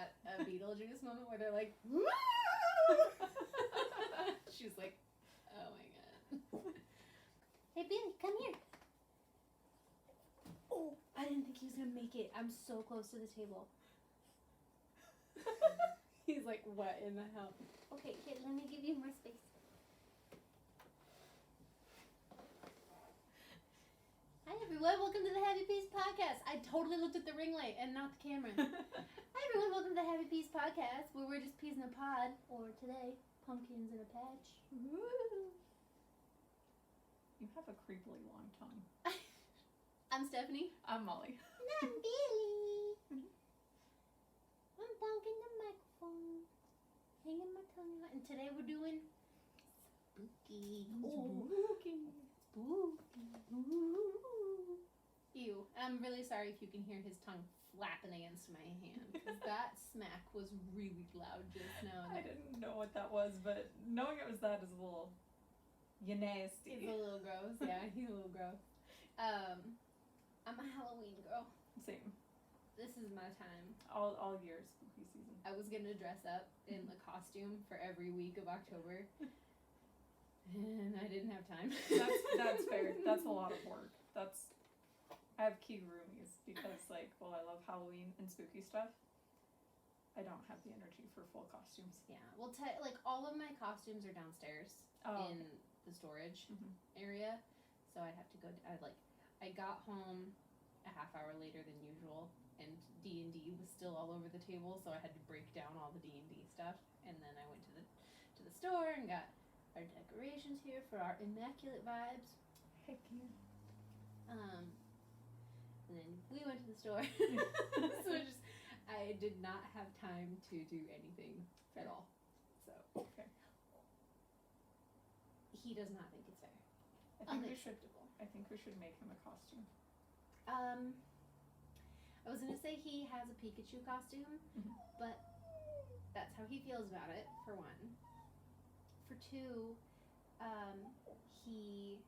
at a Beetlejuice moment where they're like, woo! She's like, oh my god. Hey, Billy, come here. Oh, I didn't think he was gonna make it. I'm so close to the table. He's like, what in the hell? Okay, here, let me give you more space. Hi everyone, welcome to the Happy Peas Podcast. I totally looked at the ring light and not the camera. Hi everyone, welcome to the Happy Peas Podcast, where we're just peas in a pod, or today, pumpkins in a patch. Woo! You have a creepily long tongue. I'm Stephanie. I'm Molly. And I'm Billy. I'm bonking the microphone, hanging my tongue out, and today we're doing spooky. Spooky. Spooky. Ooh. Ew. I'm really sorry if you can hear his tongue flapping against my hand, because that smack was really loud just now. I didn't know what that was, but knowing it was that is a little nasty. It's a little gross. Yeah, he's a little gross. I'm a Halloween girl. Same. This is my time. All year spooky season. I was gonna dress up in the costume for every week of October, and I didn't have time. That's fair. That's a lot of work. I have key roomies because, like, while I love Halloween and spooky stuff, I don't have the energy for full costumes. Yeah, well, like, all of my costumes are downstairs in the storage area, so I'd have to go. I got home a half hour later than usual, and D&D was still all over the table, so I had to break down all the D&D stuff, and then I went to the store and got our decorations here for our immaculate vibes. Heck yeah. And then we went to the store. So I did not have time to do anything at all. So okay. He does not think it's fair. I think we should make him a costume. I was gonna say he has a Pikachu costume, but that's how he feels about it, for one. For two, he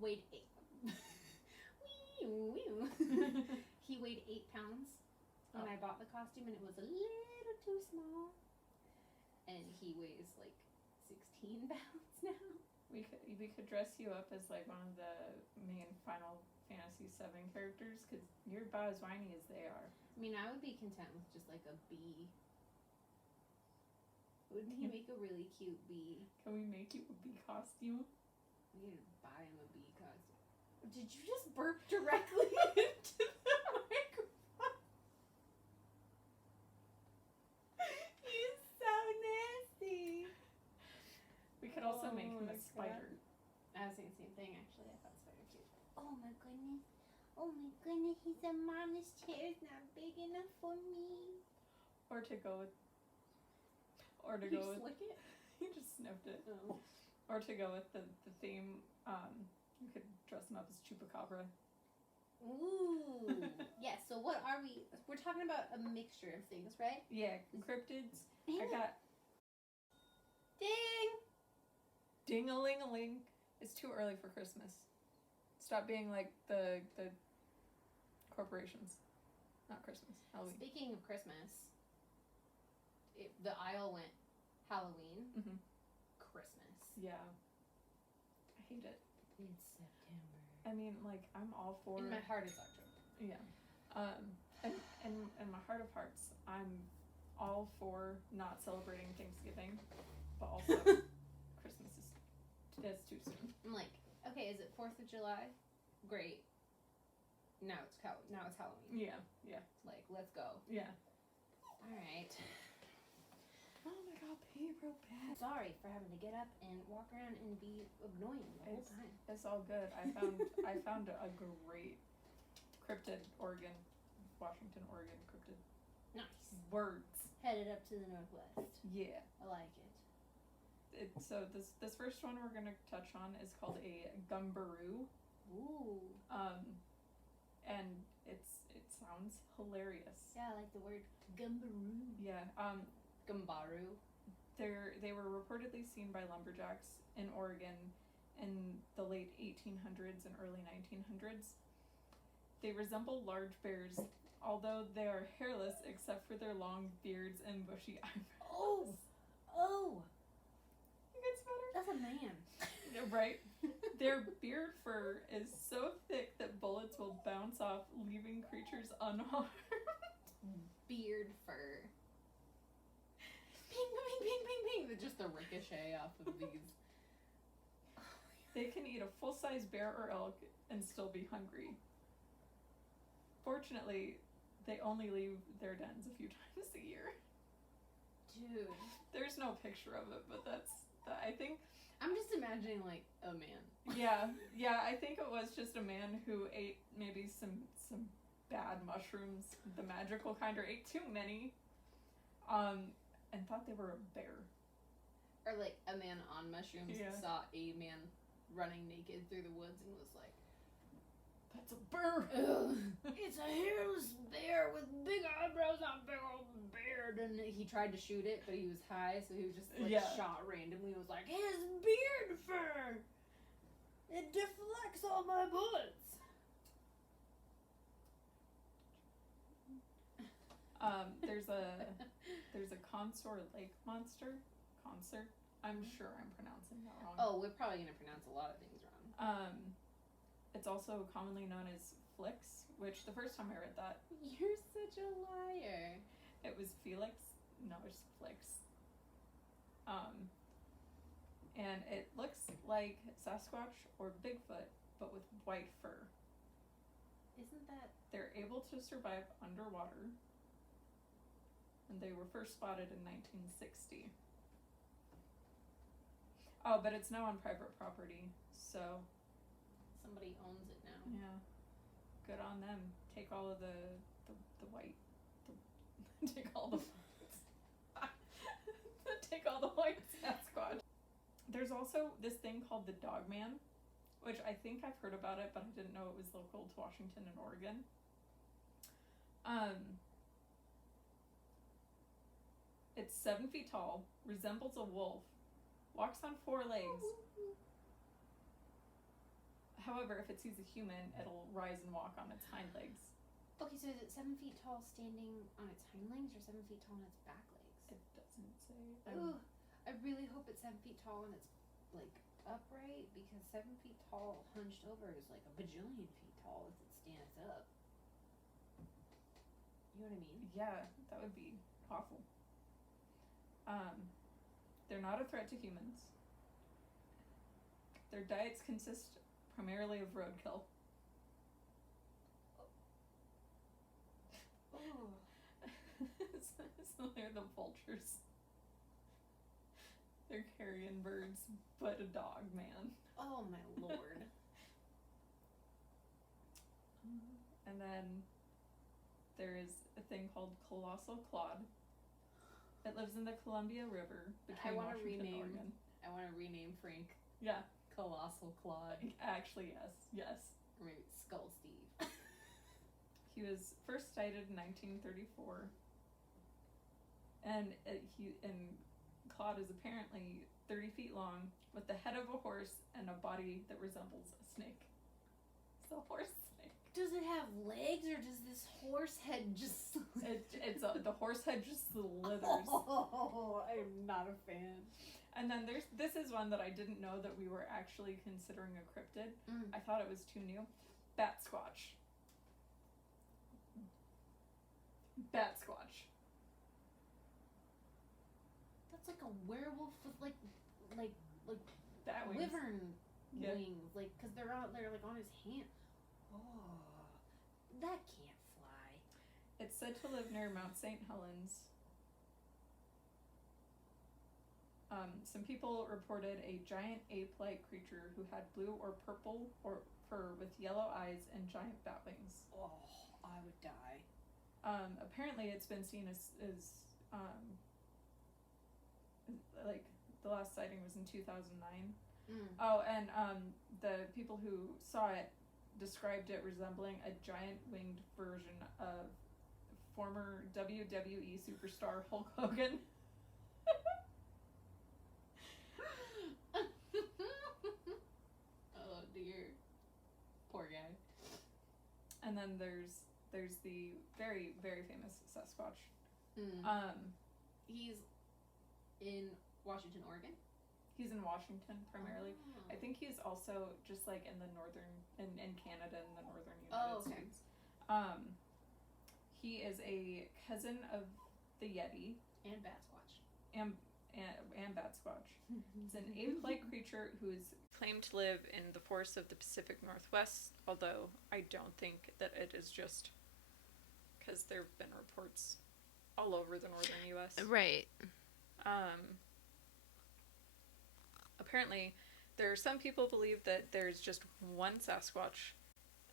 weighed 8. He weighed 8 pounds when I bought the costume, and it was a little too small. And he weighs like 16 pounds now. We could dress you up as like one of the main Final Fantasy VII characters, because you're about as whiny as they are. I mean, I would be content with just like a bee. Wouldn't he make a really cute bee? Can we make you a bee costume? We need to buy him a bee costume. Did you just burp directly into the microphone? He's so nasty. We could also make him a spider. I was saying the same thing, actually. I thought spider cute. Oh my goodness. Oh my goodness, he said, Mom, this chair is not big enough for me. Or to go with... Lick it? You just sniffed it. Oh. Or to go with the theme, you could dress him up as Chupacabra. Ooh. Yeah, so what are we... We're talking about a mixture of things, right? Yeah, cryptids. I got... Ding! Ding-a-ling-a-ling. It's too early for Christmas. Stop being like the corporations. Not Christmas. Halloween. Speaking of Christmas, the aisle went Halloween, Christmas. Yeah. I hate it. It's September. I mean, like, I'm all for... In my heart is October. Yeah. And in my heart of hearts, I'm all for not celebrating Thanksgiving, but also Christmas that's too soon. I'm like, okay, is it 4th of July? Great. Now it's Halloween. Yeah. Like, let's go. Yeah. All right. Oh my god, pee real bad. Sorry for having to get up and walk around and be annoying the whole time. It's all good. I found a great cryptid, Washington, Oregon cryptid. Nice. Words. Headed up to the northwest. Yeah. I like it. So this first one we're gonna touch on is called a gumbaroo. Ooh. And it sounds hilarious. Yeah, I like the word gumbaroo. Yeah. Gumbaru. They were reportedly seen by lumberjacks in Oregon in the late 1800s and early 1900s. They resemble large bears, although they are hairless except for their long beards and bushy eyebrows. Oh! It gets better. That's a man. Right? Their beard fur is so thick that bullets will bounce off, leaving creatures unharmed. Beard fur. Ping, ping, ping, ping, ping. Just the ricochet off of these. They can eat a full-size bear or elk and still be hungry. Fortunately, they only leave their dens a few times a year. Dude. There's no picture of it, but I think... I'm just imagining, like, a man. Yeah, I think it was just a man who ate maybe some bad mushrooms, the magical kind, or ate too many, and thought they were a bear. Or, like, a man on mushrooms saw a man running naked through the woods and was like, "That's a bear! It's a hairless bear with big eyebrows and a big old beard." And he tried to shoot it, but he was high, so he was just like shot randomly and was like, "His beard fur! It deflects all my bullets." There's a consort lake monster. Consort. I'm sure I'm pronouncing that wrong. Oh, we're probably gonna pronounce a lot of things wrong. It's also commonly known as Flix, which the first time I read that... You're such a liar. It was Felix? No, it's Flix. And it looks like Sasquatch or Bigfoot, but with white fur. Isn't that... They're able to survive underwater, and they were first spotted in 1960. Oh, but it's now on private property, so... Somebody owns it now. Yeah. Good on them. Take all of the white... take all the... take all the white Sasquatch. There's also this thing called the Dogman, which I think I've heard about it, but I didn't know it was local to Washington and Oregon. It's 7 feet tall, resembles a wolf, walks on 4 legs. However, if it sees a human, it'll rise and walk on its hind legs. Okay, so is it 7 feet tall standing on its hind legs or 7 feet tall on its back legs? It doesn't say. Ooh, I really hope it's 7 feet tall and it's, like, upright, because 7 feet tall hunched over is like a bajillion feet tall if it stands up. You know what I mean? Yeah, that would be awful. They're not a threat to humans. Their diets consist primarily of roadkill. Oh. So they're the vultures. They're carrion birds, but a dog man. Oh my lord. And then there is a thing called Colossal Claude. It lives in the Columbia River between Washington and Oregon. I want to rename Frank. Yeah. Colossal Claude. Actually, yes. Or maybe Skull Steve. He was first sighted in 1934. And Claude is apparently 30 feet long, with the head of a horse and a body that resembles a snake. It's a horse snake. Does it have legs, or does this horse head just... The horse head just slithers. Oh, I'm not a fan. And then this is one that I didn't know that we were actually considering a cryptid. I thought it was too new. Batsquatch. Batsquatch. That's like a werewolf with like bat wings. Wyvern wings, like, because they're like on his hand. Oh, that can't fly. It's said to live near Mount St. Helens. Some people reported a giant ape-like creature who had blue or purple or fur with yellow eyes and giant bat wings. Oh, I would die. Apparently it's been seen as like the last sighting was in 2009. Oh, and the people who saw it described it resembling a giant winged version of former WWE superstar Hulk Hogan. Oh dear. Poor guy. and then there's the very, very famous Sasquatch. He's in Washington, Oregon? He's in Washington, primarily. Oh. I think he's also just, like, in the northern... In Canada and the northern United States. He is a cousin of the Yeti. And Batsquatch. And Batsquatch. It's an ape-like creature who is claimed to live in the forests of the Pacific Northwest, although I don't think that it is just because there have been reports all over the northern U.S. Right. Apparently, there are some people believe that there's just one Sasquatch,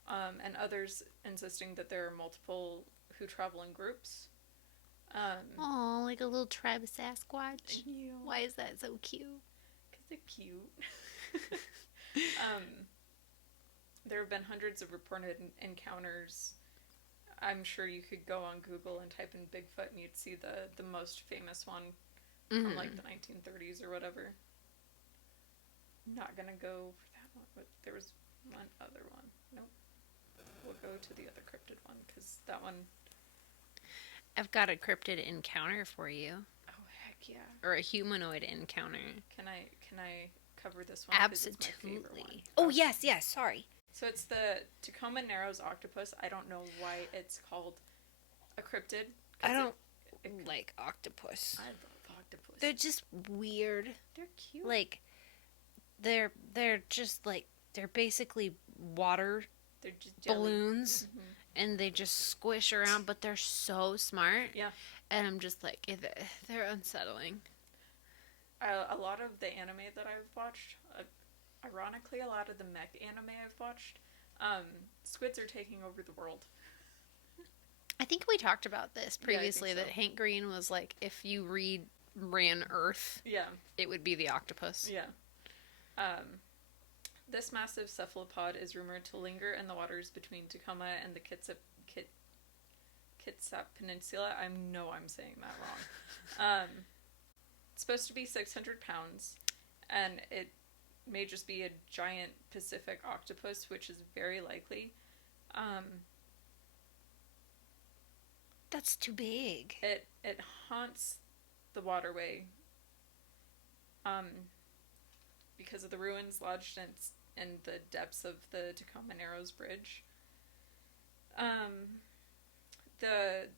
and others insisting that there are multiple who travel in groups. Oh, like a little tribe of Sasquatch. Yeah. Why is that so cute? Because they're cute. There have been hundreds of reported encounters. I'm sure you could go on Google and type in Bigfoot and you'd see the most famous one from like the 1930s or whatever. Not gonna go for that one, but there was one other one. Nope. We'll go to the other cryptid one because that one... I've got a cryptid encounter for you. Oh, heck yeah. Or a humanoid encounter. Can I cover this one? Absolutely. It's my favorite one. Oh, yes, sorry. So it's the Tacoma Narrows octopus. I don't know why it's called a cryptid. I don't like octopus. I love octopus. They're just weird. They're cute. Like, they're just like, they're basically water they're just jelly. Balloons. And they just squish around, but they're so smart. Yeah. And I'm just like, they're unsettling. A lot of the anime that I've watched, ironically, a lot of the mech anime I've watched, squids are taking over the world. I think we talked about this previously, that Hank Green was like, if you ran Earth, it would be the octopus. Yeah. This massive cephalopod is rumored to linger in the waters between Tacoma and the Kitsap Peninsula. I know I'm saying that wrong. It's supposed to be 600 pounds, and it may just be a giant Pacific octopus, which is very likely. That's too big. It haunts the waterway because of the ruins lodged in the depths of the Tacoma Narrows Bridge. The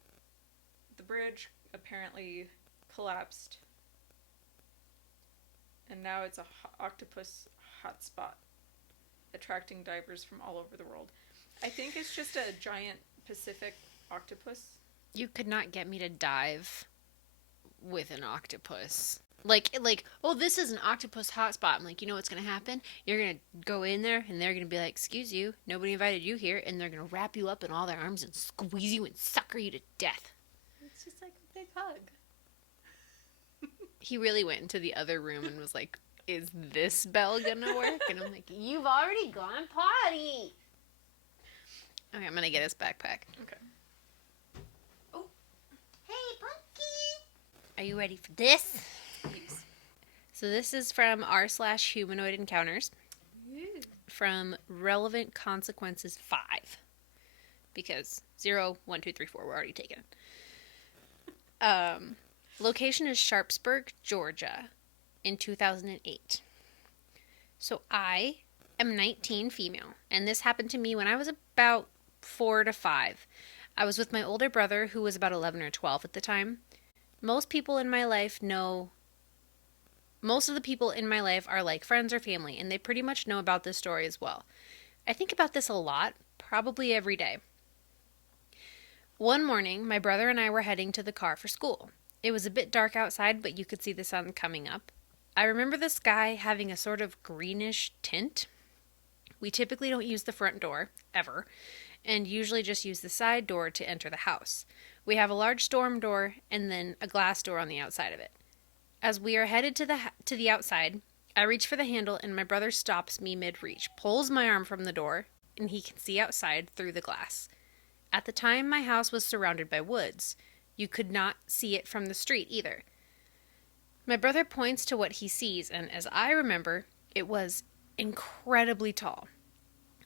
bridge apparently collapsed, and now it's a octopus hotspot, attracting divers from all over the world. I think it's just a giant Pacific octopus. You could not get me to dive with an octopus. Like, oh, this is an octopus hotspot. I'm like, you know what's going to happen? You're going to go in there, and they're going to be like, excuse you, nobody invited you here, and they're going to wrap you up in all their arms and squeeze you and sucker you to death. It's just like a big hug. He really went into the other room and was like, is this bell going to work? And I'm like, you've already gone potty. Okay, I'm going to get his backpack. Okay. Oh, hey, Punky. Are you ready for this? Yes. So this is from r/humanoid encounters. Ooh. From Relevant Consequences 5. Because 0, 1, 2, 3, 4 were already taken. Location is Sharpsburg, Georgia, in 2008. So I am 19, female, and this happened to me when I was about 4 to 5. I was with my older brother, who was about 11 or 12 at the time. Most of the people in my life are like friends or family, and they pretty much know about this story as well. I think about this a lot, probably every day. One morning, my brother and I were heading to the car for school. It was a bit dark outside, but you could see the sun coming up. I remember the sky having a sort of greenish tint. We typically don't use the front door, ever, and usually just use the side door to enter the house. We have a large storm door and then a glass door on the outside of it. As we are headed to the outside, I reach for the handle and my brother stops me mid-reach, pulls my arm from the door, and he can see outside through the glass. At the time, my house was surrounded by woods. You could not see it from the street either. My brother points to what he sees, and as I remember, it was incredibly tall.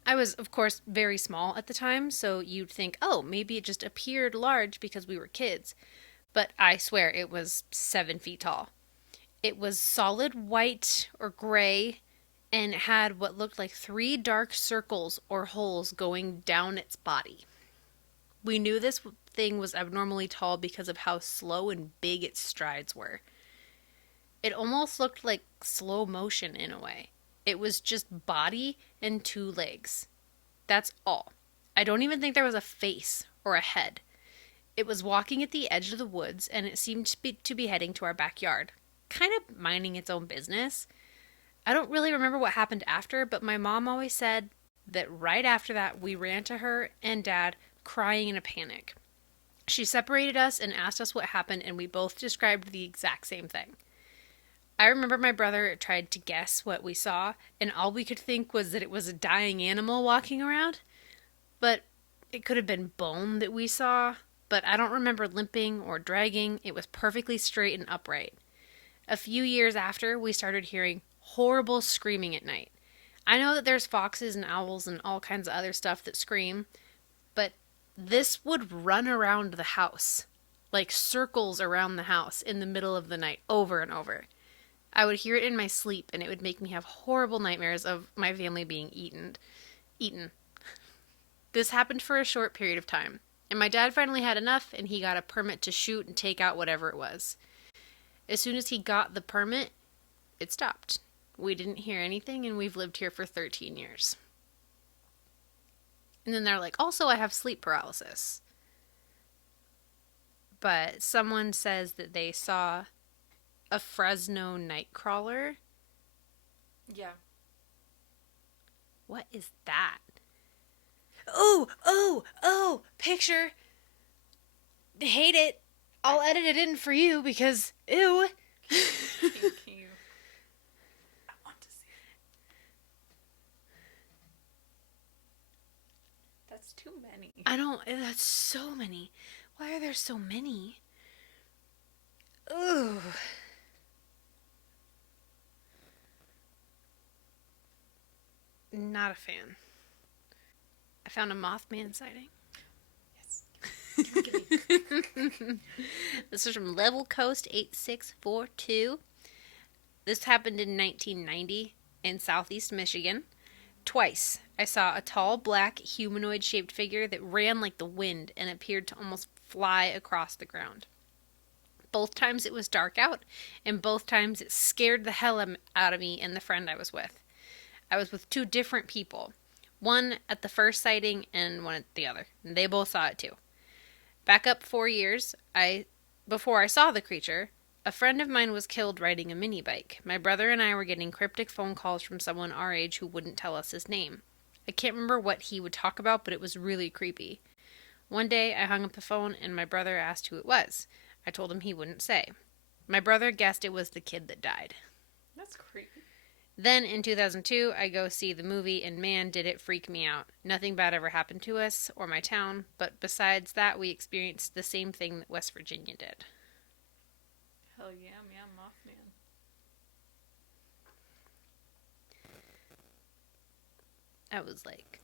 I was, of course, very small at the time, so you'd think, oh, maybe it just appeared large because we were kids. But I swear it was 7 feet tall. It was solid white or gray and had what looked like 3 dark circles or holes going down its body. We knew this thing was abnormally tall because of how slow and big its strides were. It almost looked like slow motion in a way. It was just body and 2 legs. That's all. I don't even think there was a face or a head. It was walking at the edge of the woods, and it seemed to be heading to our backyard, kind of minding its own business. I don't really remember what happened after, but my mom always said that right after that, we ran to her and Dad crying in a panic. She separated us and asked us what happened, and we both described the exact same thing. I remember my brother tried to guess what we saw, and all we could think was that it was a dying animal walking around. But it could have been bone that we saw, but I don't remember limping or dragging. It was perfectly straight and upright. A few years after, we started hearing horrible screaming at night. I know that there's foxes and owls and all kinds of other stuff that scream, but this would run around the house, like circles around the house in the middle of the night, over and over. I would hear it in my sleep, and it would make me have horrible nightmares of my family being eaten. This happened for a short period of time, and my dad finally had enough, and he got a permit to shoot and take out whatever it was. As soon as he got the permit, it stopped. We didn't hear anything, and we've lived here for 13 years. And then they're like, also, I have sleep paralysis. But someone says that they saw a Fresno nightcrawler. Yeah. What is that? Oh, picture. Hate it. I'll edit it in for you because, ew. Can you? I want to see it. That's too many. That's so many. Why are there so many? Ooh. Not a fan. I found a Mothman sighting. Yes. Give me. This is from Level Coast 8642. This happened in 1990 in southeast Michigan. Twice, I saw a tall, black, humanoid-shaped figure that ran like the wind and appeared to almost fly across the ground. Both times it was dark out, and both times it scared the hell out of me and the friend I was with. I was with 2 different people. One at the first sighting and one at the other. And they both saw it too. Back up 4 years, before I saw the creature, a friend of mine was killed riding a mini bike. My brother and I were getting cryptic phone calls from someone our age who wouldn't tell us his name. I can't remember what he would talk about, but it was really creepy. One day, I hung up the phone and my brother asked who it was. I told him he wouldn't say. My brother guessed it was the kid that died. That's creepy. Then, in 2002, I go see the movie, and man, did it freak me out. Nothing bad ever happened to us or my town, but besides that, we experienced the same thing that West Virginia did. Hell yeah, Mothman. That was like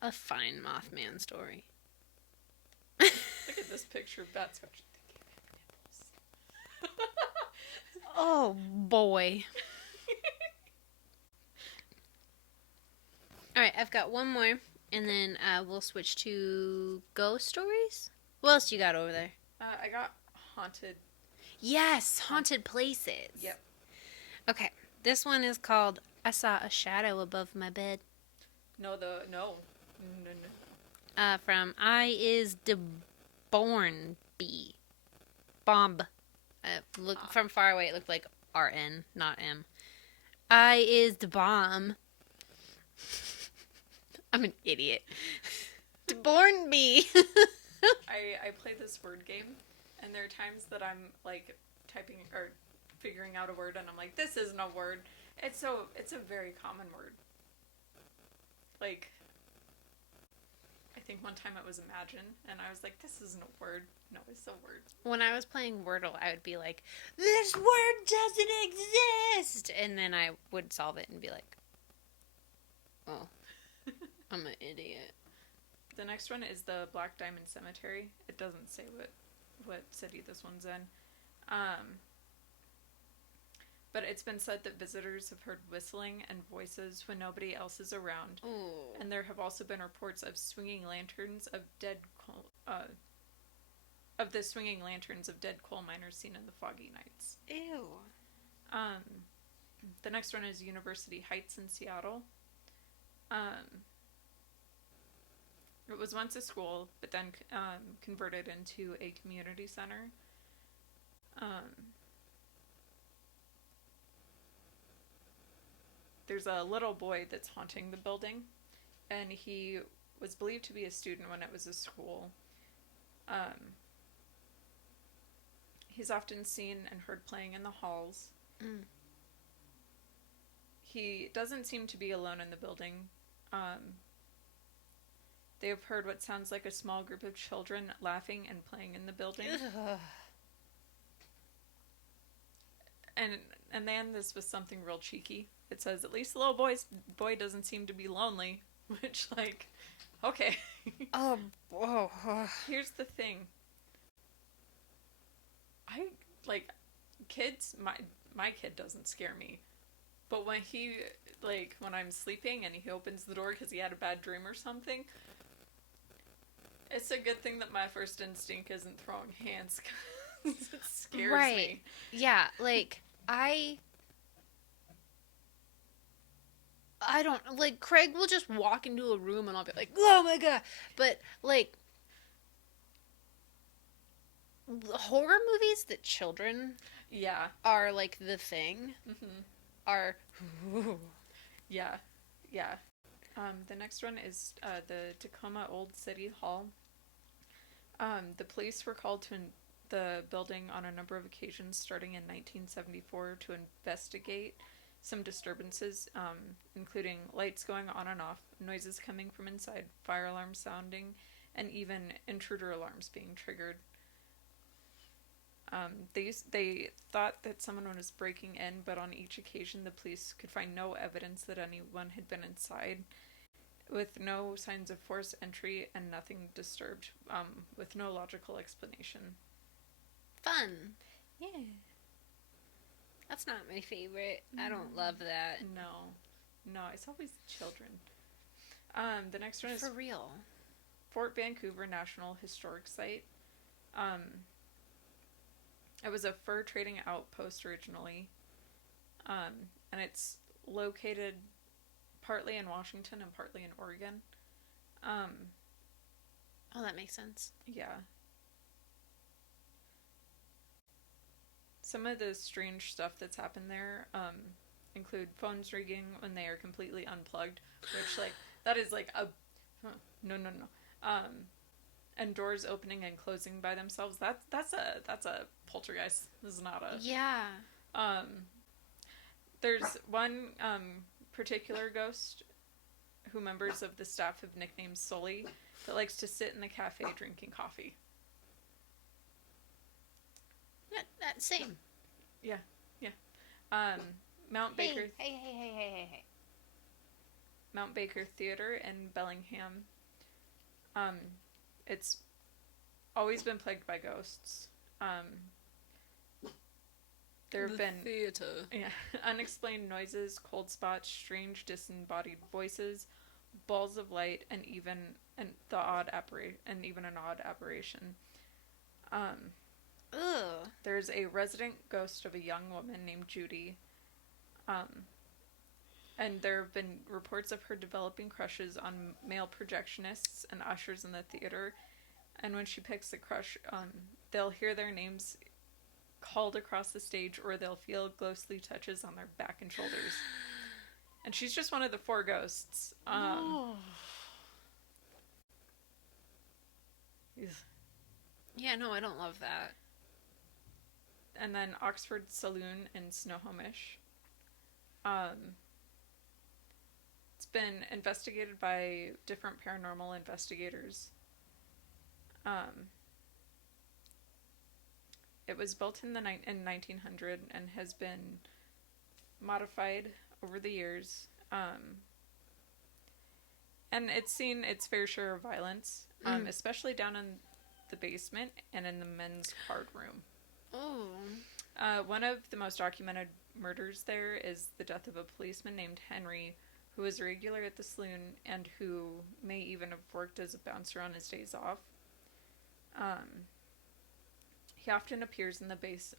a fine Mothman story. Look at this picture of Batsquatch. Oh, boy. Alright, I've got one more, and then we'll switch to ghost stories. What else you got over there? I got haunted. Yes, haunted places. Yep. Okay, this one is called I Saw a Shadow Above My Bed. No. From I Is the Born Bee. Bomb. From far away, it looked like RN, not M. I Is the Bomb. I'm an idiot. The Born Bee. I play this word game, and there are times that I'm like typing or figuring out a word, and I'm like, this isn't a word. It's a very common word. Like, I think one time it was imagine, and I was like, this isn't a word. No, it's a word. When I was playing Wordle, I would be like, this word doesn't exist! And then I would solve it and be like, oh. I'm an idiot. The next one is the Black Diamond Cemetery. It doesn't say what city this one's in. But it's been said that visitors have heard whistling and voices when nobody else is around. Ooh. And there have also been reports of swinging lanterns of dead coal miners seen in the foggy nights. Ew. The next one is University Heights in Seattle. It was once a school, but then converted into a community center. There's a little boy that's haunting the building, and he was believed to be a student when it was a school. He's often seen and heard playing in the halls. Mm. He doesn't seem to be alone in the building. They have heard what sounds like a small group of children laughing and playing in the building. Ugh. And they end this with something real cheeky. It says, at least the little boy doesn't seem to be lonely. Which, like, okay. Whoa. Here's the thing. Kids, my kid doesn't scare me. But when when I'm sleeping and he opens the door because he had a bad dream or something, it's a good thing that my first instinct isn't throwing hands because it scares me. Yeah, I don't, Craig will just walk into a room and I'll be like, oh my god. But, horror movies that children are, the thing are... Yeah. The next one is the Tacoma Old City Hall. The police were called to the building on a number of occasions starting in 1974 to investigate some disturbances, including lights going on and off, noises coming from inside, fire alarms sounding, and even intruder alarms being triggered. They thought that someone was breaking in, but on each occasion the police could find no evidence that anyone had been inside, with no signs of forced entry and nothing disturbed, with no logical explanation. Fun. Yeah. That's not my favorite. I don't love that. No, it's always children. The next one is... For real. Fort Vancouver National Historic Site. It was a fur trading outpost originally. And it's located partly in Washington and partly in Oregon. Oh, that makes sense. Yeah. Some of the strange stuff that's happened there include phones ringing when they are completely unplugged, which, that is, no. And doors opening and closing by themselves. That's a poltergeist. This is not a... Yeah. There's one particular ghost who members of the staff have nicknamed Sully that likes to sit in the cafe drinking coffee. Same. Yeah. Mount Baker. Hey. Mount Baker Theater in Bellingham. It's always been plagued by ghosts. There have been theater. Yeah, unexplained noises, cold spots, strange disembodied voices, balls of light, and even an odd apparition. There's a resident ghost of a young woman named Judy. And there have been reports of her developing crushes on male projectionists and ushers in the theater. And when she picks a crush, they'll hear their names called across the stage, or they'll feel ghostly touches on their back and shoulders. And she's just one of the 4 ghosts. Yeah, no, I don't love that. And then Oxford Saloon in Snohomish. It's been investigated by different paranormal investigators. It was built in 1900 and has been modified over the years. And it's seen its fair share of violence, especially down in the basement and in the men's card room. Oh. One of the most documented murders there is the death of a policeman named Henry, who was a regular at the saloon and who may even have worked as a bouncer on his days off. He often appears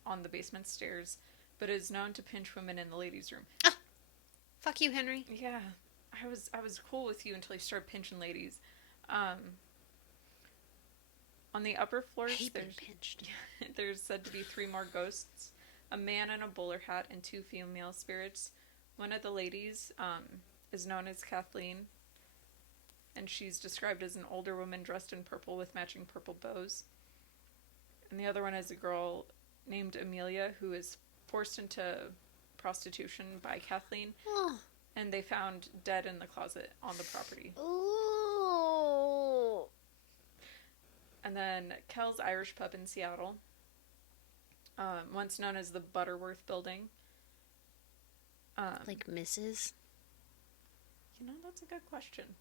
on the basement stairs, but is known to pinch women in the ladies' room. Ah, fuck you, Henry. Yeah, I was cool with you until you started pinching ladies. On the upper floors, there's said to be 3 more ghosts, a man in a bowler hat, and 2 female spirits. One of the ladies is known as Kathleen, and she's described as an older woman dressed in purple with matching purple bows. And the other one is a girl named Amelia, who is forced into prostitution by Kathleen, and they found dead in the closet on the property. Ooh. And then Kel's Irish Pub in Seattle, once known as the Butterworth Building. Like Mrs.? That's a good question.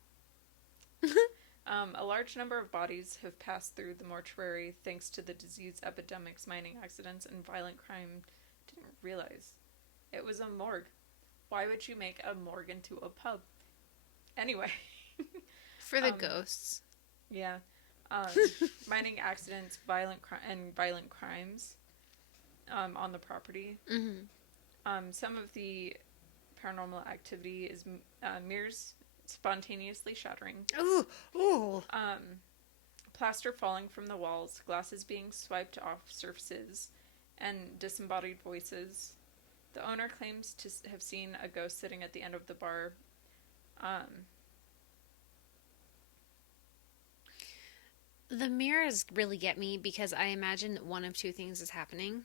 A large number of bodies have passed through the mortuary thanks to the disease epidemics, mining accidents, and violent crime. Didn't realize it was a morgue. Why would you make a morgue into a pub? Anyway. For the ghosts. Yeah. Mining accidents, violent crimes on the property. Mm-hmm. Some of the paranormal activity is mirrors spontaneously shattering. Ooh. Plaster falling from the walls, glasses being swiped off surfaces, and disembodied voices. The owner claims to have seen a ghost sitting at the end of the bar. The mirrors really get me because I imagine that one of 2 things is happening.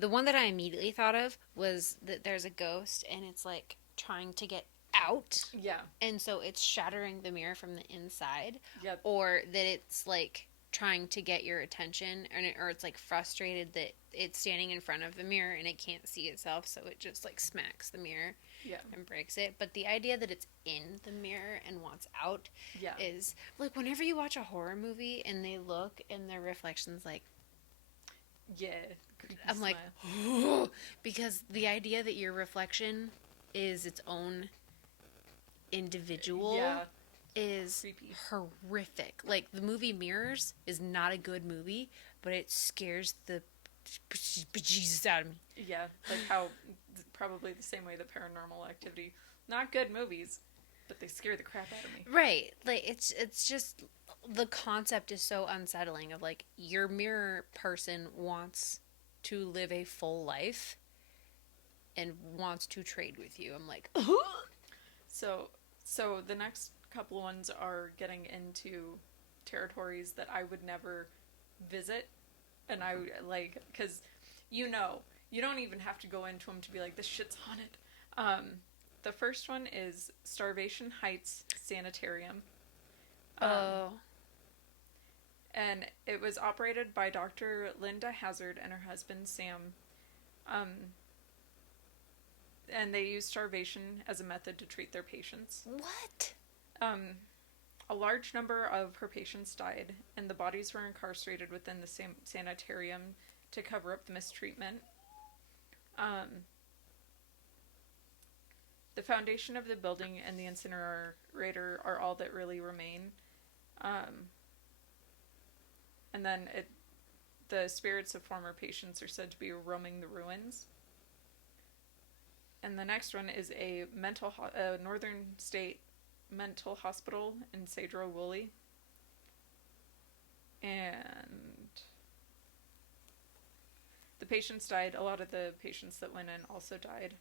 The one that I immediately thought of was that there's a ghost and it's like trying to get out. Yeah. And so it's shattering the mirror from the inside. Yep. Or that it's like trying to get your attention, or it's like frustrated that it's standing in front of the mirror and it can't see itself, so it just like smacks the mirror and breaks it. But the idea that it's in the mirror and wants out is like whenever you watch a horror movie and they look and their reflection's like, I'm like, oh, because the idea that your reflection is its own individual is creepy. Horrific. Like, the movie Mirrors is not a good movie, but it scares the bejesus out of me. Yeah, like how probably the same way that Paranormal Activity, not good movies, but they scare the crap out of me. Right. Like, it's just, the concept is so unsettling of, like, your mirror person wants to live a full life and wants to trade with you. I'm like, So the next couple ones are getting into territories that I would never visit, and I like, because you don't even have to go into them to be like, this shit's haunted. The first one is Starvation Heights Sanitarium. And it was operated by Dr. Linda Hazard and her husband Sam. And they used starvation as a method to treat their patients. what? A large number of her patients died, and the bodies were incarcerated within the sanitarium to cover up the mistreatment. The foundation of the building and the incinerator are all that really remain. And then the spirits of former patients are said to be roaming the ruins. And the next one is a northern state mental hospital in Cedro Woolley. And the patients died. A lot of the patients that went in also died.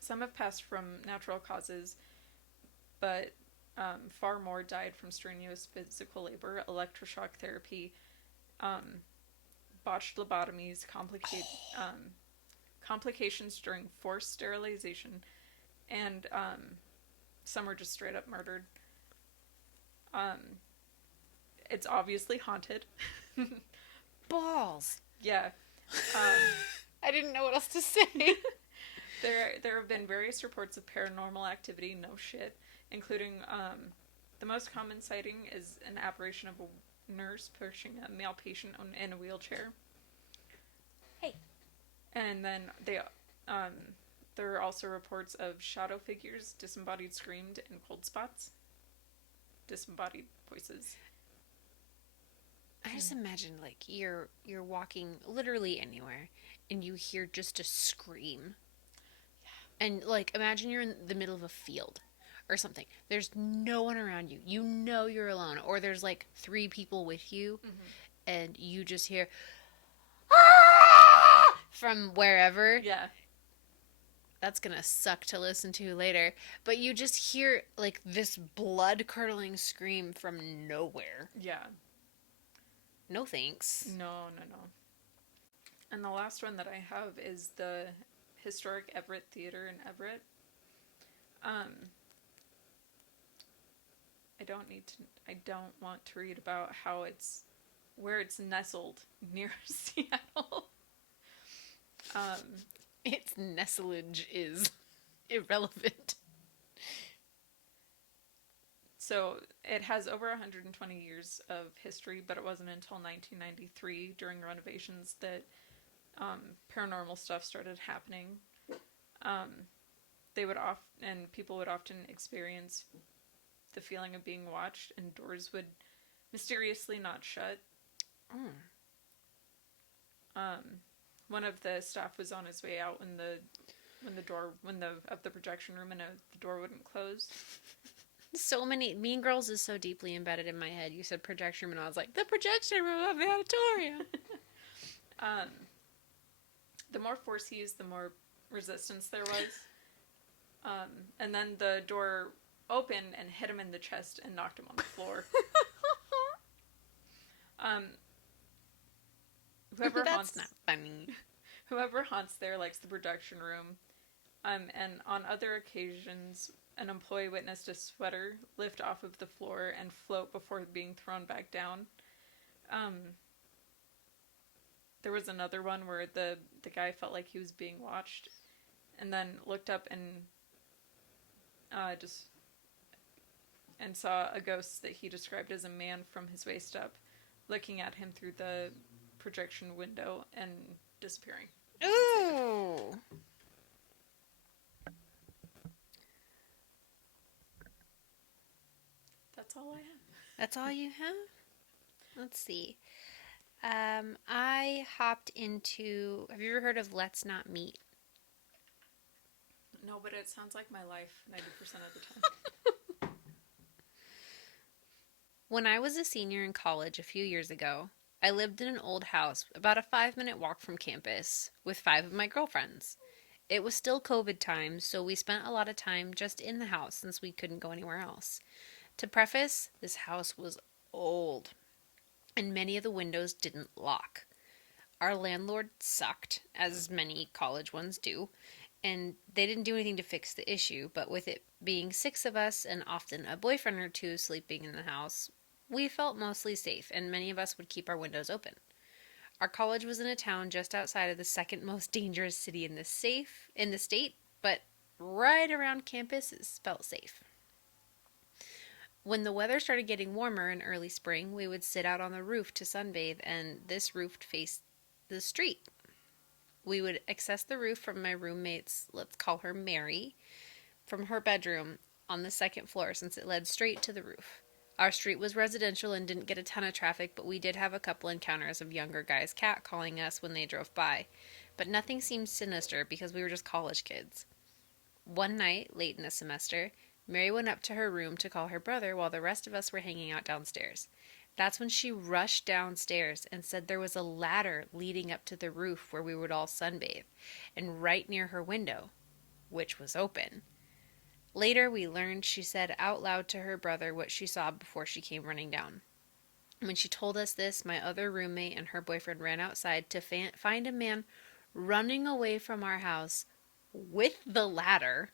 Some have passed from natural causes, but far more died from strenuous physical labor, electroshock therapy, botched lobotomies, complications during forced sterilization, and some were just straight up murdered. It's obviously haunted. Balls. Yeah. I didn't know what else to say. There have been various reports of paranormal activity, no shit, including The most common sighting is an apparition of a nurse pushing a male patient in a wheelchair. Hey. And then there are also reports of shadow figures, disembodied screamed, and cold spots. Disembodied voices. I just imagine, like, you're walking literally anywhere, and you hear just a scream. Yeah. And, like, imagine you're in the middle of a field or something. There's no one around you. You know you're alone. Or there's, like, 3 people with you, and you just hear, "Ah!" from wherever. Yeah. That's gonna suck to listen to later. But you just hear, like, this blood-curdling scream from nowhere. Yeah. No thanks. No. And the last one that I have is the historic Everett Theater in Everett. I don't want to read about where it's nestled near Seattle. Its nestlage is irrelevant. So it has over 120 years of history, but it wasn't until 1993 during renovations that paranormal stuff started happening. People would often experience the feeling of being watched, and doors would mysteriously not shut. One of the staff was on his way out when the projection room, and the door wouldn't close. So many. Mean Girls is so deeply embedded in my head. You said projection room, and I was like, the projection room of the auditorium. The more force he used, the more resistance there was. And then the door opened and hit him in the chest and knocked him on the floor. That's not funny. Whoever haunts there likes the projection room. And on other occasions, an employee witnessed a sweater lift off of the floor and float before being thrown back down. There was another one where the guy felt like he was being watched, and then looked up and saw a ghost that he described as a man from his waist up, looking at him through the projection window and disappearing. Ooh. That's all I have. That's all you have? Let's see. I hopped into... Have you ever heard of LetsNotMeet? No, but it sounds like my life 90% of the time. When I was a senior in college a few years ago, I lived in an old house about a 5-minute walk from campus with 5 of my girlfriends. It was still COVID time, so we spent a lot of time just in the house since we couldn't go anywhere else. To preface, this house was old, and many of the windows didn't lock. Our landlord sucked, as many college ones do, and they didn't do anything to fix the issue, but with it being 6 of us and often a boyfriend or 2 sleeping in the house, we felt mostly safe, and many of us would keep our windows open. Our college was in a town just outside of the second most dangerous city in the state, but right around campus it felt safe. When the weather started getting warmer in early spring, we would sit out on the roof to sunbathe, and this roof faced the street. We would access the roof from my roommate's, let's call her Mary, from her bedroom on the 2nd floor since it led straight to the roof. Our street was residential and didn't get a ton of traffic, but we did have a couple encounters of younger guys catcalling us when they drove by. But nothing seemed sinister because we were just college kids. One night, late in the semester, Mary went up to her room to call her brother while the rest of us were hanging out downstairs. That's when she rushed downstairs and said there was a ladder leading up to the roof where we would all sunbathe, and right near her window, which was open. Later, we learned she said out loud to her brother what she saw before she came running down. When she told us this, my other roommate and her boyfriend ran outside to find a man running away from our house with the ladder,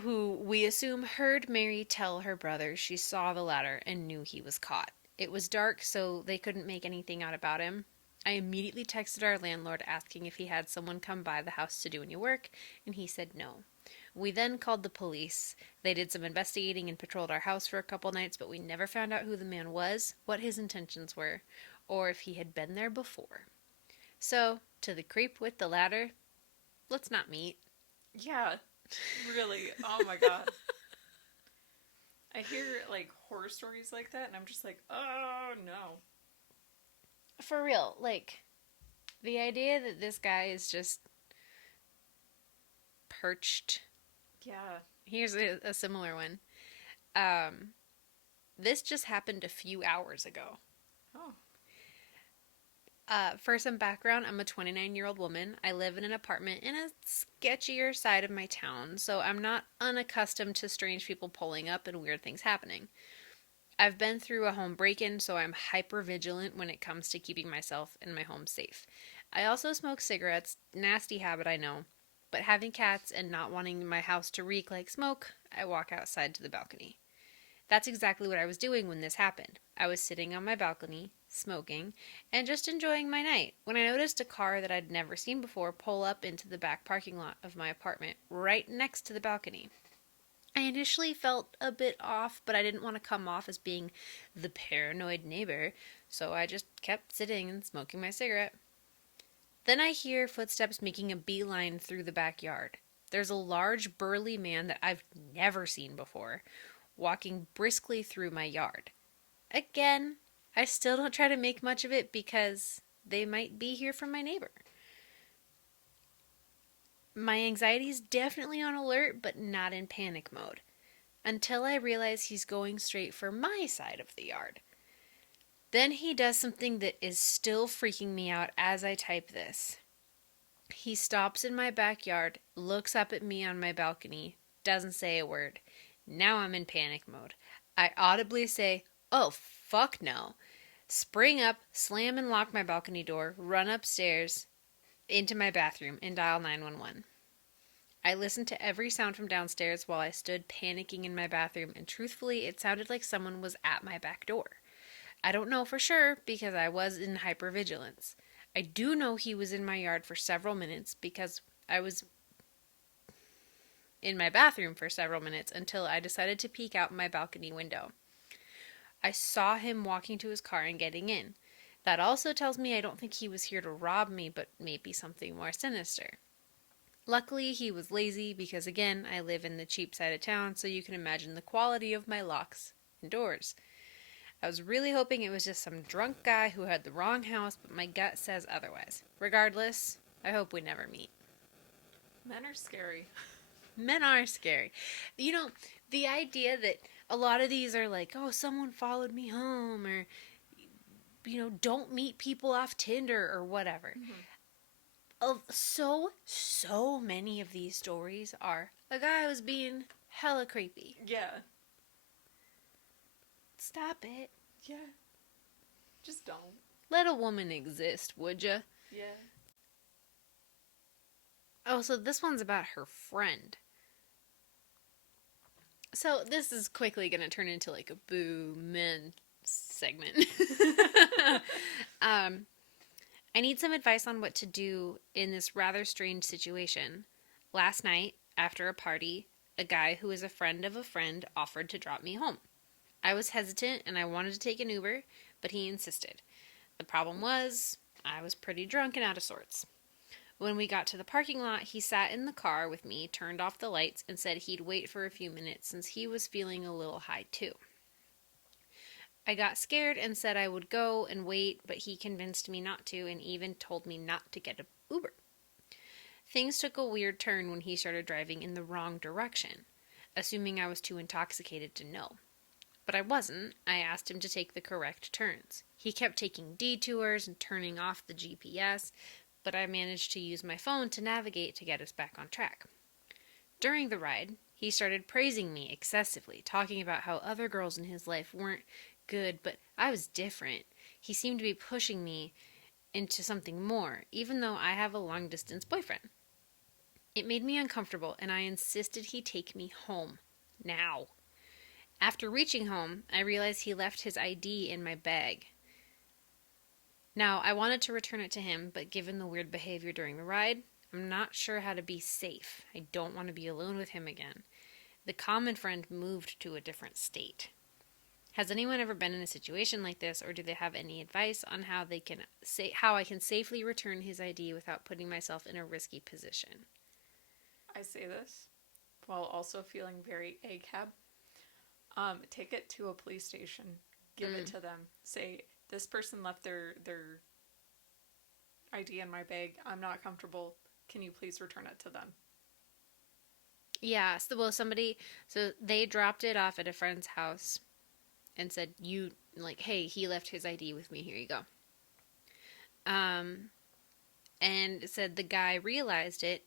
who we assume heard Mary tell her brother she saw the ladder and knew he was caught. It was dark, so they couldn't make anything out about him. I immediately texted our landlord asking if he had someone come by the house to do any work, and he said no. We then called the police. They did some investigating and patrolled our house for a couple nights, but we never found out who the man was, what his intentions were, or if he had been there before. So, to the creep with the ladder, let's not meet. Yeah, really. Oh my god. I hear, like, horror stories like that, and I'm just like, oh no. For real, like, the idea that this guy is just perched. Yeah. Here's a similar one. This just happened a few hours ago. Oh. For some background, I'm a 29-year-old woman. I live in an apartment in a sketchier side of my town, so I'm not unaccustomed to strange people pulling up and weird things happening. I've been through a home break-in, so I'm hyper vigilant when it comes to keeping myself and my home safe. I also smoke cigarettes, nasty habit I know, but having cats and not wanting my house to reek like smoke, I walk outside to the balcony. That's exactly what I was doing when this happened. I was sitting on my balcony, smoking, and just enjoying my night when I noticed a car that I'd never seen before pull up into the back parking lot of my apartment right next to the balcony. I initially felt a bit off, but I didn't want to come off as being the paranoid neighbor, so I just kept sitting and smoking my cigarette. Then I hear footsteps making a beeline through the backyard. There's a large, burly man that I've never seen before, walking briskly through my yard. Again, I still don't try to make much of it because they might be here from my neighbor. My anxiety's definitely on alert, but not in panic mode, until I realize he's going straight for my side of the yard. Then he does something that is still freaking me out as I type this. He stops in my backyard, looks up at me on my balcony, doesn't say a word. Now I'm in panic mode. I audibly say, "Oh, fuck no." Spring up, slam and lock my balcony door, run upstairs into my bathroom, and dial 911. I listened to every sound from downstairs while I stood panicking in my bathroom, and truthfully, it sounded like someone was at my back door. I don't know for sure because I was in hypervigilance. I do know he was in my yard for several minutes because I was in my bathroom for several minutes until I decided to peek out my balcony window. I saw him walking to his car and getting in. That also tells me I don't think he was here to rob me, but maybe something more sinister. Luckily, he was lazy because, again, I live in the cheap side of town, so you can imagine the quality of my locks and doors. I was really hoping it was just some drunk guy who had the wrong house, but my gut says otherwise. Regardless, I hope we never meet. Men are scary. Men are scary. You know, the idea that a lot of these are like, oh, someone followed me home, or, you know, don't meet people off Tinder or whatever. Mm-hmm. So many of these stories are, a guy was being hella creepy. Yeah. Stop it. Yeah. Just don't. Let a woman exist, would ya? Yeah. Oh, so this one's about her friend. So this is quickly going to turn into like a boo men segment. I need some advice on what to do in this rather strange situation. Last night, after a party, a guy who is a friend of a friend offered to drop me home. I was hesitant and I wanted to take an Uber, but he insisted. The problem was, I was pretty drunk and out of sorts. When we got to the parking lot, he sat in the car with me, turned off the lights, and said he'd wait for a few minutes since he was feeling a little high too. I got scared and said I would go and wait, but he convinced me not to and even told me not to get an Uber. Things took a weird turn when he started driving in the wrong direction, assuming I was too intoxicated to know. But I wasn't. I asked him to take the correct turns. He kept taking detours and turning off the GPS, but I managed to use my phone to navigate to get us back on track. During the ride, he started praising me excessively, talking about how other girls in his life weren't good, but I was different. He seemed to be pushing me into something more, even though I have a long-distance boyfriend. It made me uncomfortable, and I insisted he take me home. Now. After reaching home, I realized he left his ID in my bag. Now, I wanted to return it to him, but given the weird behavior during the ride, I'm not sure how to be safe. I don't want to be alone with him again. The common friend moved to a different state. Has anyone ever been in a situation like this, or do they have any advice on how I can safely return his ID without putting myself in a risky position? I say this while also feeling very ACAB. Take it to a police station. Give it to them. Say, this person left their ID in my bag. I'm not comfortable. Can you please return it to them? Yeah, so they dropped it off at a friend's house and said, hey, he left his ID with me, here you go. And said the guy realized it,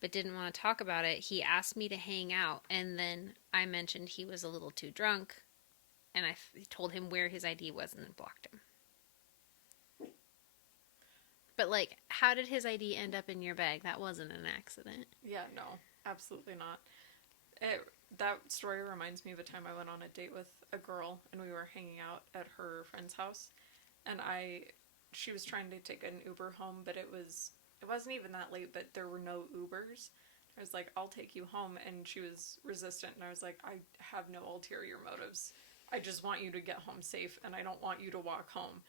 but didn't want to talk about it. He asked me to hang out, and then I mentioned he was a little too drunk, and I told him where his ID was and then blocked him. But, how did his ID end up in your bag? That wasn't an accident. Yeah, no, absolutely not. That story reminds me of a time I went on a date with a girl, and we were hanging out at her friend's house, and she was trying to take an Uber home, but it wasn't even that late, but there were no Ubers. I was like, I'll take you home, and she was resistant, and I was like, I have no ulterior motives. I just want you to get home safe, and I don't want you to walk home,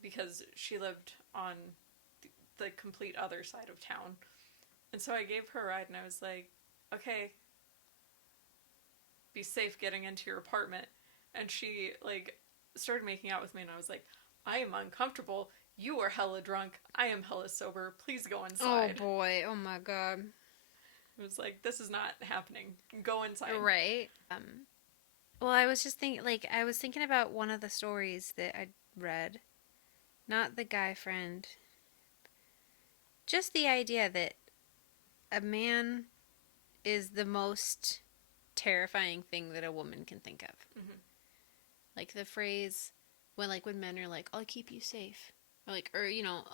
because she lived on the complete other side of town. And so I gave her a ride, and I was like, okay, be safe getting into your apartment. And she, started making out with me, and I was like, I am uncomfortable. You are hella drunk. I am hella sober. Please go inside. Oh, boy. Oh, my God. It was like, this is not happening. Go inside. Right. Well, I was just thinking about one of the stories that I read. Not the guy friend. Just the idea that a man is the most terrifying thing that a woman can think of. Mm-hmm. Like the phrase when men are like, I'll keep you safe. Or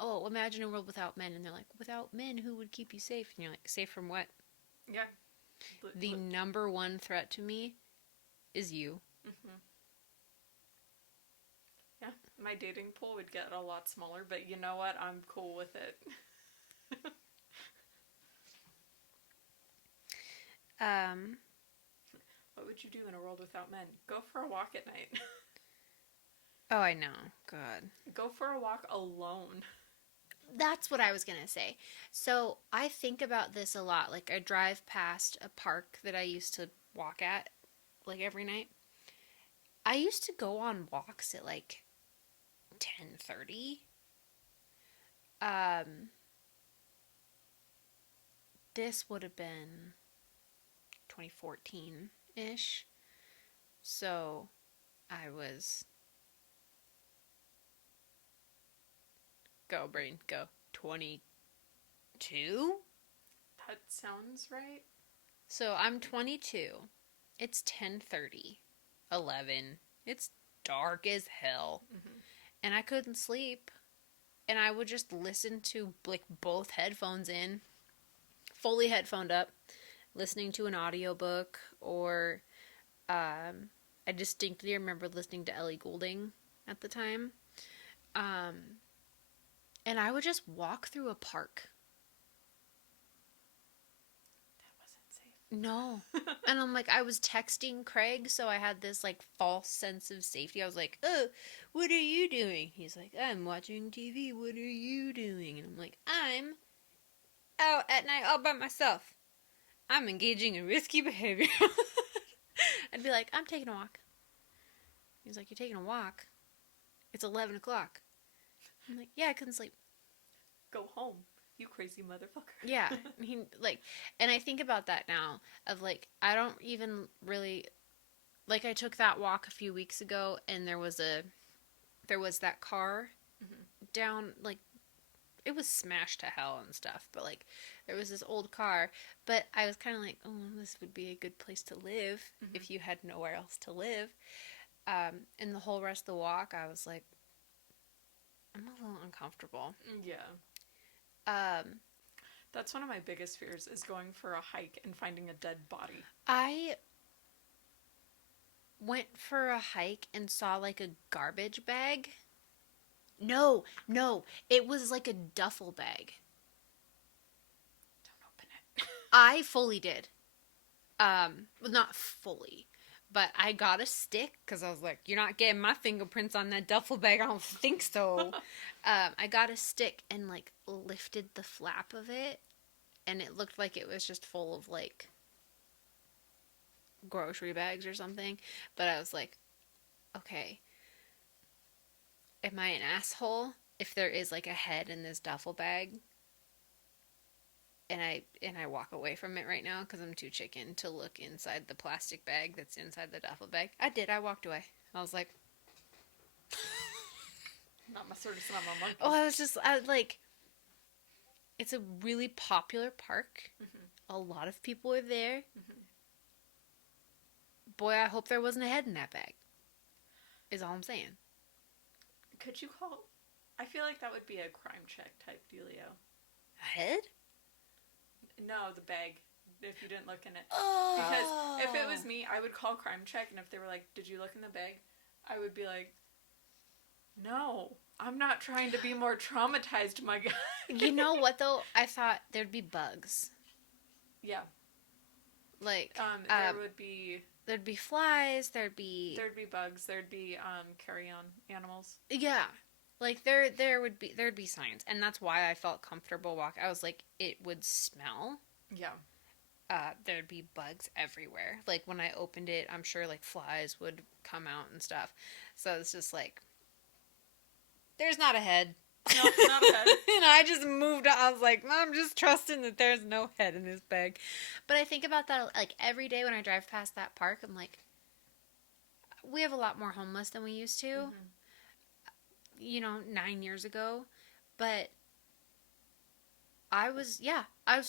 oh, imagine a world without men. And they're like, without men, who would keep you safe? And you're like, safe from what? Yeah. The number one threat to me is you. Mm-hmm. Yeah, my dating pool would get a lot smaller, but you know what? I'm cool with it. What would you do in a world without men? Go for a walk at night. Oh, I know. God. Go for a walk alone. That's what I was going to say. So I think about this a lot. I drive past a park that I used to walk at, every night. I used to go on walks at 10:30. This would have been 2014-ish. So I was... Go, brain, go. 22? That sounds right. So I'm 22. It's 10:30. 11. It's dark as hell. Mm-hmm. And I couldn't sleep. And I would just listen to, both headphones in. Fully headphoned up. Listening to an audiobook. Or, I distinctly remember listening to Ellie Goulding at the time. And I would just walk through a park. That wasn't safe. No. And I'm I was texting Craig, so I had this false sense of safety. I was like, oh, what are you doing? He's like, I'm watching TV. What are you doing? And I'm like, I'm out at night all by myself. I'm engaging in risky behavior. I'd be like, I'm taking a walk. He's like, you're taking a walk? It's 11 o'clock. I'm like, yeah, I couldn't sleep. Go home, you crazy motherfucker. Yeah. And I think about that now, of I don't even really, I took that walk a few weeks ago, and there was that car down, it was smashed to hell and stuff, but there was this old car, but I was kind of oh, this would be a good place to live if you had nowhere else to live. And the whole rest of the walk, I was like, I'm a little uncomfortable. Yeah. That's one of my biggest fears, is going for a hike and finding a dead body. I went for a hike and saw a garbage bag. No, it was a duffel bag. I fully did. Well, not fully, but I got a stick because I was like, you're not getting my fingerprints on that duffel bag. I don't think so. I got a stick and like lifted the flap of it, and it looked like it was just full of like grocery bags or something. But I was like, okay, am I an asshole if there is like a head in this duffel bag? And I walk away from it right now because I'm too chicken to look inside the plastic bag that's inside the duffel bag. I did. I walked away. I was like, not my circus, not my monkey. Oh, I was like, it's a really popular park. Mm-hmm. A lot of people are there. Mm-hmm. Boy, I hope there wasn't a head in that bag. Is all I'm saying. Could you call? I feel like that would be a crime check type dealio. A head? No, the bag. If you didn't look in it. Oh. Because if it was me, I would call crime check, and if they were like, "Did you look in the bag?" I would be like, "No, I'm not trying to be more traumatized, my guy." You know what though? I thought there'd be bugs. Yeah. Like there'd be flies. There'd be bugs. There'd be carry-on animals. Yeah. Like there'd be signs, and that's why I felt comfortable walking. I was like, it would smell. Yeah. There'd be bugs everywhere. Like when I opened it, I'm sure like flies would come out and stuff. So it's just like, there's not a head. No, not a head. And I just moved on. I was like, I'm just trusting that there's no head in this bag. But I think about that like every day when I drive past that park. I'm like, we have a lot more homeless than we used to. Mm-hmm. 9 years ago, but I was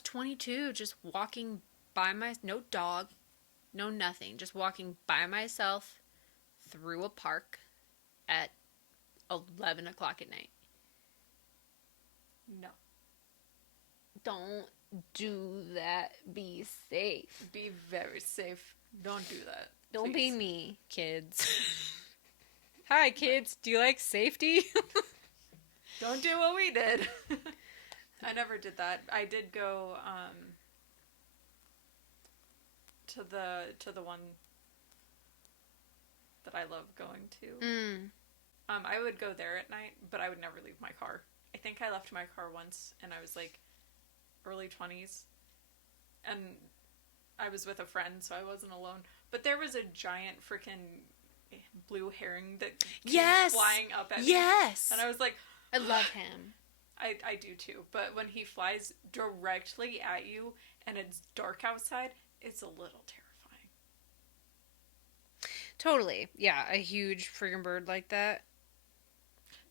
22, just walking by no dog, no nothing, just walking by myself through a park at 11 o'clock at night. No. Don't do that. Be safe. Be very safe. Don't do that. Don't be me, kids. Hi, kids. Do you like safety? Don't do what we did. I never did that. I did go to the one that I love going to. I would go there at night, but I would never leave my car. I think I left my car once, and I was like early 20s, and I was with a friend, so I wasn't alone. But there was a giant freaking blue herring that came flying up at me. Yes. And I was like, I love him. I do too. But when he flies directly at you and it's dark outside, it's a little terrifying. Totally. Yeah, a huge friggin' bird like that.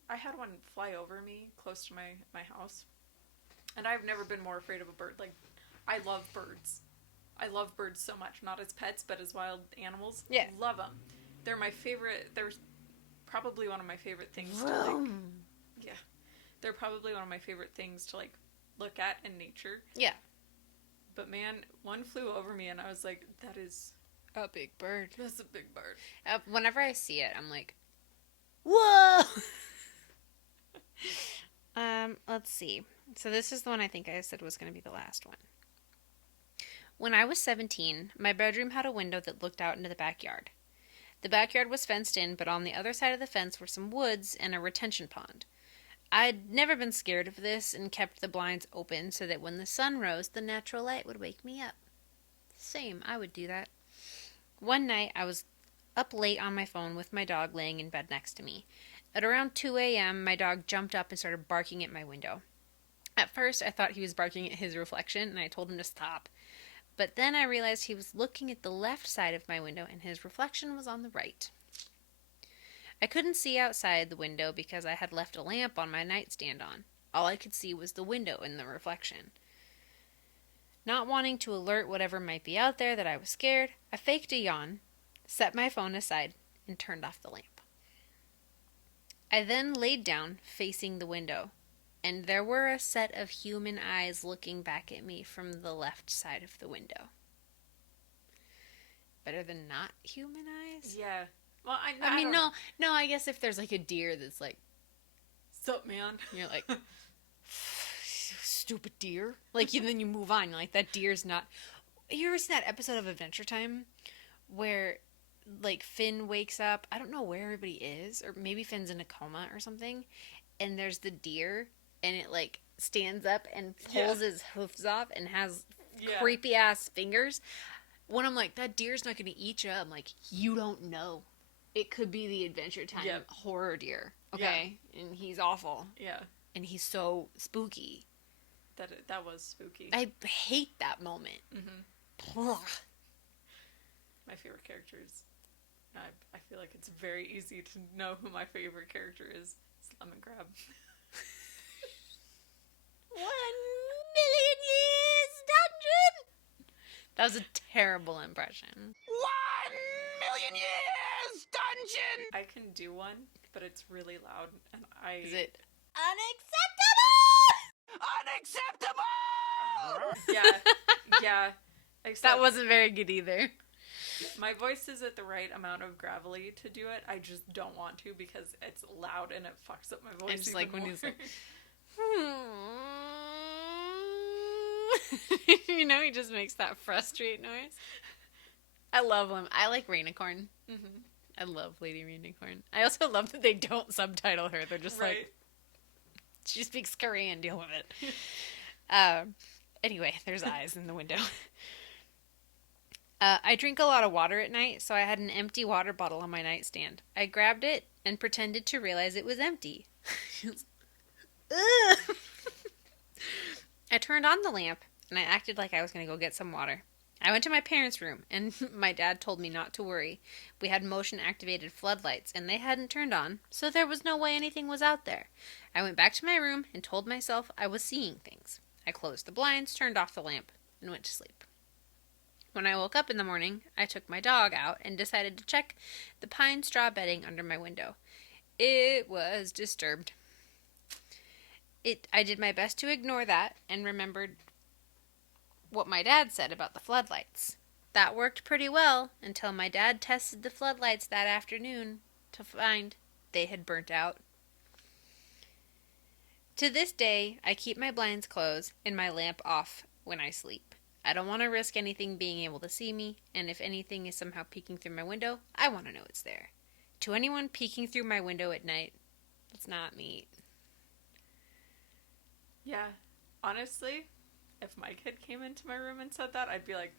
I had one fly over me close to my house. And I've never been more afraid of a bird. Like, I love birds. I love birds so much. Not as pets, but as wild animals. Yeah. Love them. They're my favorite. They're probably one of my favorite things to like. Yeah, they're probably one of my favorite things to like look at in nature. Yeah. But man, one flew over me, and I was like, "That is a big bird. That's a big bird." Whenever I see it, I'm like, "Whoa!" Let's see. So this is the one I think I said was going to be the last one. When I was 17, my bedroom had a window that looked out into the backyard. The backyard was fenced in, but on the other side of the fence were some woods and a retention pond. I'd never been scared of this and kept the blinds open so that when the sun rose, the natural light would wake me up. Same, I would do that. One night, I was up late on my phone with my dog laying in bed next to me. At around 2 a.m., my dog jumped up and started barking at my window. At first, I thought he was barking at his reflection, and I told him to stop. But then I realized he was looking at the left side of my window, and his reflection was on the right. I couldn't see outside the window because I had left a lamp on my nightstand on. All I could see was the window and the reflection. Not wanting to alert whatever might be out there that I was scared, I faked a yawn, set my phone aside, and turned off the lamp. I then laid down, facing the window, and there were a set of human eyes looking back at me from the left side of the window. Better than not human eyes? Yeah. Well, I mean, no, I guess if there's like a deer that's like, "Sup, man?" And you're like, stupid deer. Like, then you move on. You're like, that deer's not... You ever seen that episode of Adventure Time where, like, Finn wakes up? I don't know where everybody is. Or maybe Finn's in a coma or something. And there's the deer, and it, like, stands up and pulls his hoofs off and has creepy-ass fingers. When I'm like, that deer's not going to eat you, I'm like, you don't know. It could be the Adventure Time horror deer. Okay? Yeah. And he's awful. Yeah. And he's so spooky. That was spooky. I hate that moment. Mm-hmm. My favorite characters. I feel like it's very easy to know who my favorite character is. It's Lemon Crab. 1 million years dungeon! That was a terrible impression. 1 million years dungeon! I can do one, but it's really loud, and Is it unacceptable? Yeah. Except that wasn't very good either. My voice is at the right amount of gravelly to do it. I just don't want to because it's loud and it fucks up my voice. And just like more. When he's like, you know, he just makes that frustrate noise. I love him. I like Rainicorn. Mm-hmm. I love Lady Rainicorn. I also love that they don't subtitle her. They're just like, she speaks Korean, deal with it. Anyway, there's eyes in the window. I drink a lot of water at night, so I had an empty water bottle on my nightstand. I grabbed it and pretended to realize it was empty. I turned on the lamp, and I acted like I was going to go get some water. I went to my parents' room, and my dad told me not to worry. We had motion-activated floodlights, and they hadn't turned on, so there was no way anything was out there. I went back to my room and told myself I was seeing things. I closed the blinds, turned off the lamp, and went to sleep. When I woke up in the morning, I took my dog out and decided to check the pine straw bedding under my window. It was disturbed. I did my best to ignore that and remembered what my dad said about the floodlights. That worked pretty well until my dad tested the floodlights that afternoon to find they had burnt out. To this day, I keep my blinds closed and my lamp off when I sleep. I don't want to risk anything being able to see me, and if anything is somehow peeking through my window, I want to know it's there. To anyone peeking through my window at night, let's not meet. Yeah, honestly, if my kid came into my room and said that, I'd be like,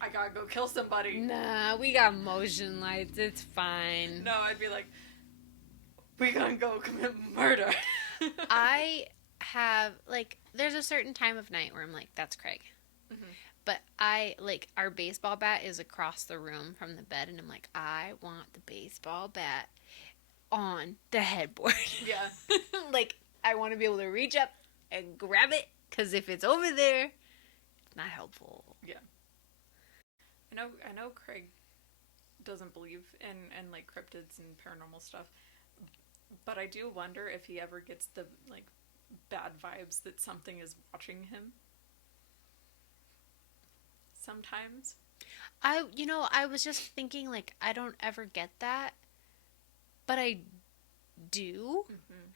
I gotta go kill somebody. Nah, we got motion lights, it's fine. No, I'd be like, we gonna go commit murder. I have, like, there's a certain time of night where I'm like, that's Craig. Mm-hmm. But our baseball bat is across the room from the bed, and I'm like, I want the baseball bat on the headboard. Yeah. Like, I want to be able to reach up and grab it, because if it's over there, it's not helpful. Yeah. I know Craig doesn't believe in like cryptids and paranormal stuff, but I do wonder if he ever gets the like bad vibes that something is watching him. Sometimes. I was just thinking, like, I don't ever get that, but I do. Mm-hmm.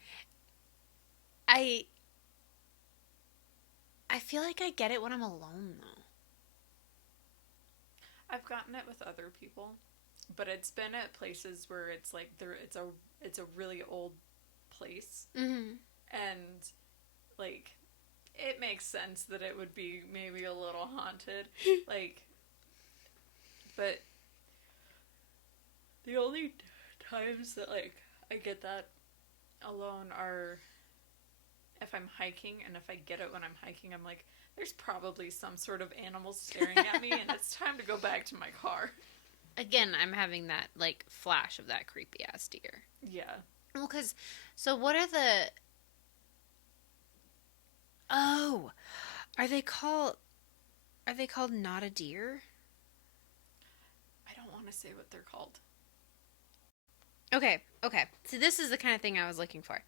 I feel like I get it when I'm alone, though. I've gotten it with other people, but it's been at places where it's like it's a really old place, mm-hmm. and like it makes sense that it would be maybe a little haunted, like. But the only times that like I get that alone are if I'm hiking, and if I get it when I'm hiking, I'm like, there's probably some sort of animal staring at me, and it's time to go back to my car. Again, I'm having that, like, flash of that creepy-ass deer. Yeah. Well, so what are the... Oh! Are they called not a deer? I don't want to say what they're called. Okay. So this is the kind of thing I was looking for.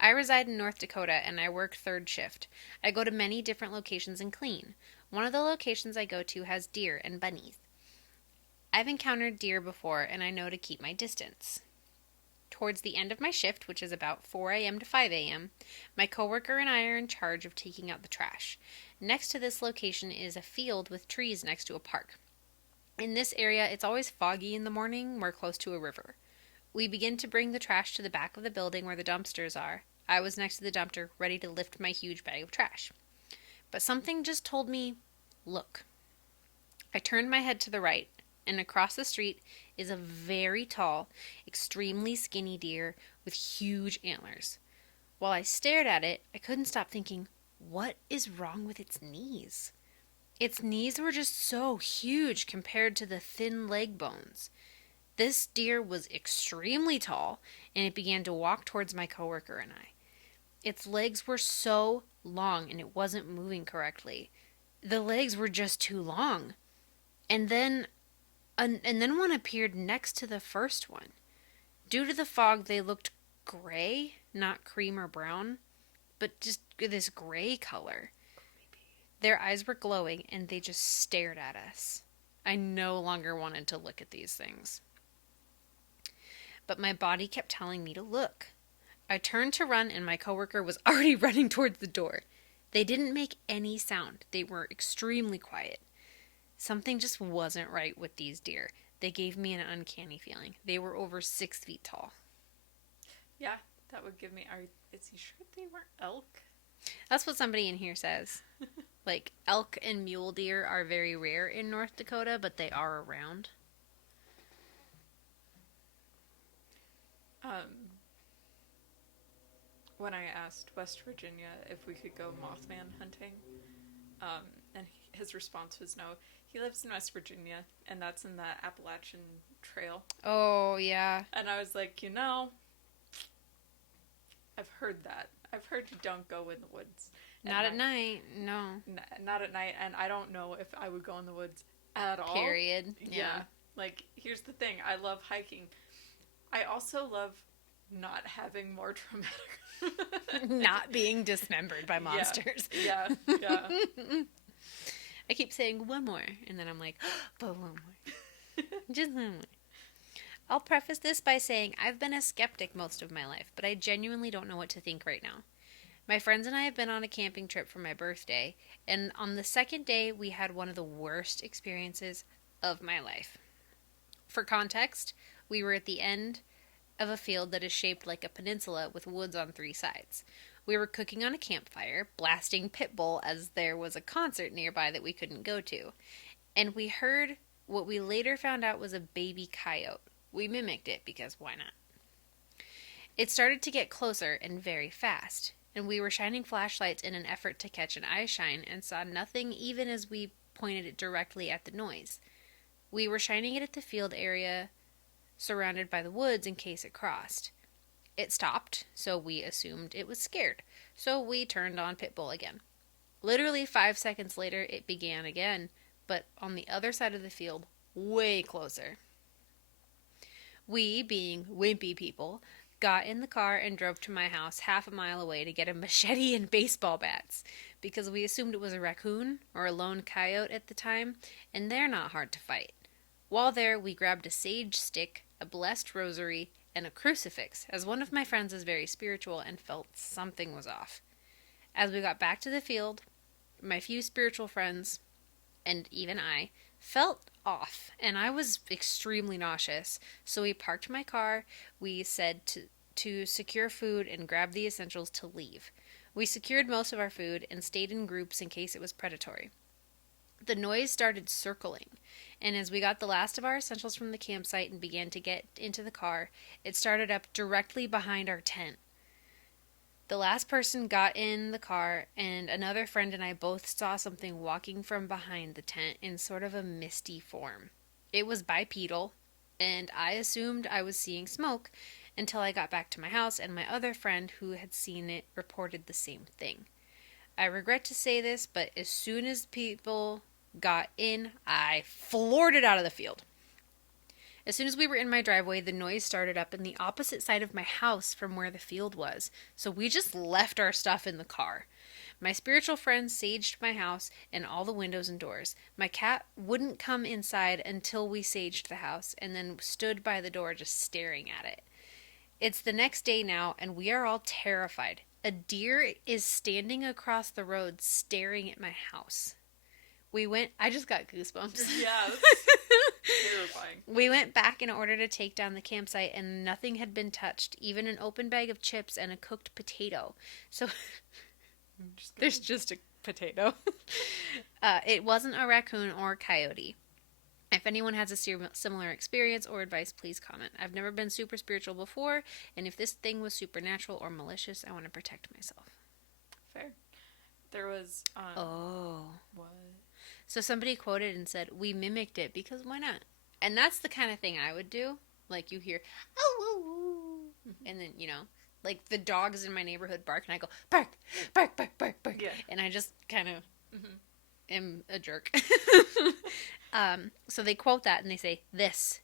I reside in North Dakota, and I work third shift. I go to many different locations and clean. One of the locations I go to has deer and bunnies. I've encountered deer before, and I know to keep my distance. towards the end of my shift, which is about 4 a.m. to 5 a.m., my coworker and I are in charge of taking out the trash. Next to this location is a field with trees next to a park. In this area, it's always foggy in the morning. We're close to a river. We begin to bring the trash to the back of the building where the dumpsters are. I was next to the dumpster, ready to lift my huge bag of trash. But something just told me, look. I turned my head to the right, and across the street is a very tall, extremely skinny deer with huge antlers. While I stared at it, I couldn't stop thinking, what is wrong with its knees? Its knees were just so huge compared to the thin leg bones. This deer was extremely tall, and it began to walk towards my coworker and I. Its legs were so long, and it wasn't moving correctly. The legs were just too long. And then one appeared next to the first one. Due to the fog, they looked gray, not cream or brown, but just this gray color. Their eyes were glowing, and they just stared at us. I no longer wanted to look at these things. But my body kept telling me to look. I turned to run, and my coworker was already running towards the door. They didn't make any sound. They were extremely quiet. Something just wasn't right with these deer. They gave me an uncanny feeling. They were over 6 feet tall. Yeah, that would give me... Is he sure they weren't elk? That's what somebody in here says. Like, elk and mule deer are very rare in North Dakota, but they are around. When I asked West Virginia if we could go Mothman hunting, and his response was no. He lives in West Virginia, and that's in the Appalachian Trail. Oh, yeah. And I was like, I've heard that. I've heard you don't go in the woods. Not at night, no. Not at night, and I don't know if I would go in the woods at all. Period. Yeah. Like, here's the thing. I love hiking. I also love not having more traumatic... Not being dismembered by monsters. Yeah. I keep saying one more, and then I'm like, but one more. Just one more. I'll preface this by saying I've been a skeptic most of my life, but I genuinely don't know what to think right now. My friends and I have been on a camping trip for my birthday, and on the second day, we had one of the worst experiences of my life. For context, we were at the end of a field that is shaped like a peninsula with woods on 3 sides. We were cooking on a campfire, blasting Pitbull as there was a concert nearby that we couldn't go to. And we heard what we later found out was a baby coyote. We mimicked it because why not? It started to get closer and very fast, and we were shining flashlights in an effort to catch an eye shine and saw nothing even as we pointed it directly at the noise. We were shining it at the field area surrounded by the woods in case it crossed. It stopped, so we assumed it was scared, so we turned on Pitbull again. Literally 5 seconds later, it began again, but on the other side of the field, way closer. We, being wimpy people, got in the car and drove to my house half a mile away to get a machete and baseball bats, because we assumed it was a raccoon or a lone coyote at the time, and they're not hard to fight. While there, we grabbed a sage stick, a blessed rosary, and a crucifix, as one of my friends is very spiritual and felt something was off. As we got back to the field, my few spiritual friends, and even I, felt off, and I was extremely nauseous, so we parked my car. We said to secure food and grab the essentials to leave. We secured most of our food and stayed in groups in case it was predatory. The noise started circling, and as we got the last of our essentials from the campsite and began to get into the car, it started up directly behind our tent. The last person got in the car, and another friend and I both saw something walking from behind the tent in sort of a misty form. It was bipedal, and I assumed I was seeing smoke until I got back to my house, and my other friend who had seen it reported the same thing. I regret to say this, but as soon as people got in, I floored it out of the field. As soon as we were in my driveway, the noise started up in the opposite side of my house from where the field was, so we just left our stuff in the car. My spiritual friends saged my house and all the windows and doors. My cat wouldn't come inside until we saged the house, and then stood by the door just staring at it. It's the next day now, and we are all terrified. A deer is standing across the road staring at my house. I just got goosebumps. Yes. Terrifying. We went back in order to take down the campsite, and nothing had been touched, even an open bag of chips and a cooked potato. So there's just a potato. It wasn't a raccoon or a coyote. If anyone has a similar experience or advice, please comment. I've never been super spiritual before, and if this thing was supernatural or malicious, I want to protect myself. Fair. There was, What? So somebody quoted and said, we mimicked it because why not? And that's the kind of thing I would do. Like, you hear, oh, and then, like the dogs in my neighborhood bark, and I go, bark, bark, bark, bark, bark. Yeah. And I just kind of am a jerk. So they quote that and they say, this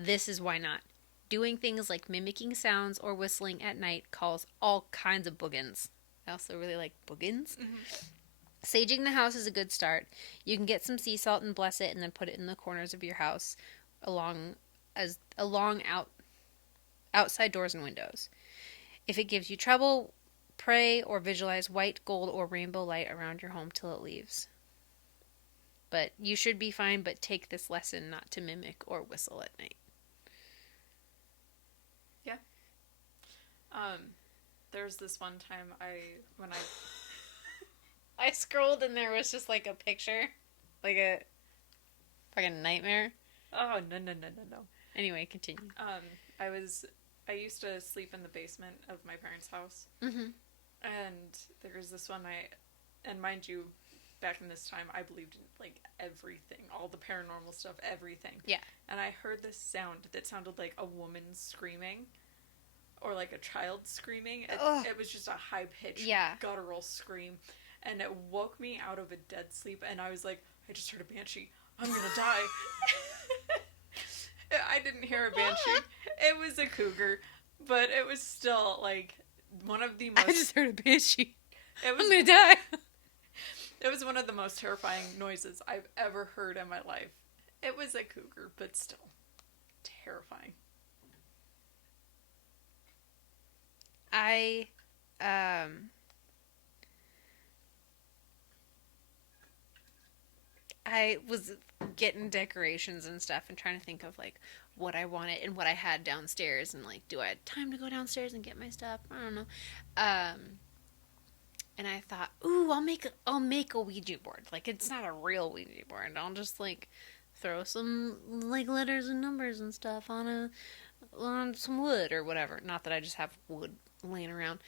is why not. Doing things like mimicking sounds or whistling at night calls all kinds of boogans. I also really like boogans. Saging the house is a good start. You can get some sea salt and bless it and then put it in the corners of your house outside doors and windows. If it gives you trouble, pray or visualize white, gold, or rainbow light around your home till it leaves. But you should be fine, but take this lesson not to mimic or whistle at night. Yeah. There's this one time when I scrolled and there was just like a picture, like a nightmare. Oh, no. Anyway, continue. I used to sleep in the basement of my parents' house. Mm-hmm. And there was this one night, and mind you, back in this time, I believed in, like, everything. All the paranormal stuff, everything. Yeah. And I heard this sound that sounded like a woman screaming. Or like a child screaming. It was just a high-pitched, guttural scream. And it woke me out of a dead sleep, and I was like, I just heard a banshee. I'm gonna die. I didn't hear a banshee. It was a cougar, but it was still, like, one of the most... I just heard a banshee. I'm gonna die. It was one of the most terrifying noises I've ever heard in my life. It was a cougar, but still terrifying. I was getting decorations and stuff and trying to think of, like, what I wanted and what I had downstairs and, like, do I have time to go downstairs and get my stuff? I don't know. And I thought, ooh, I'll make a Ouija board. Like, it's not a real Ouija board. I'll just, like, throw some, like, letters and numbers and stuff on some wood or whatever. Not that I just have wood laying around.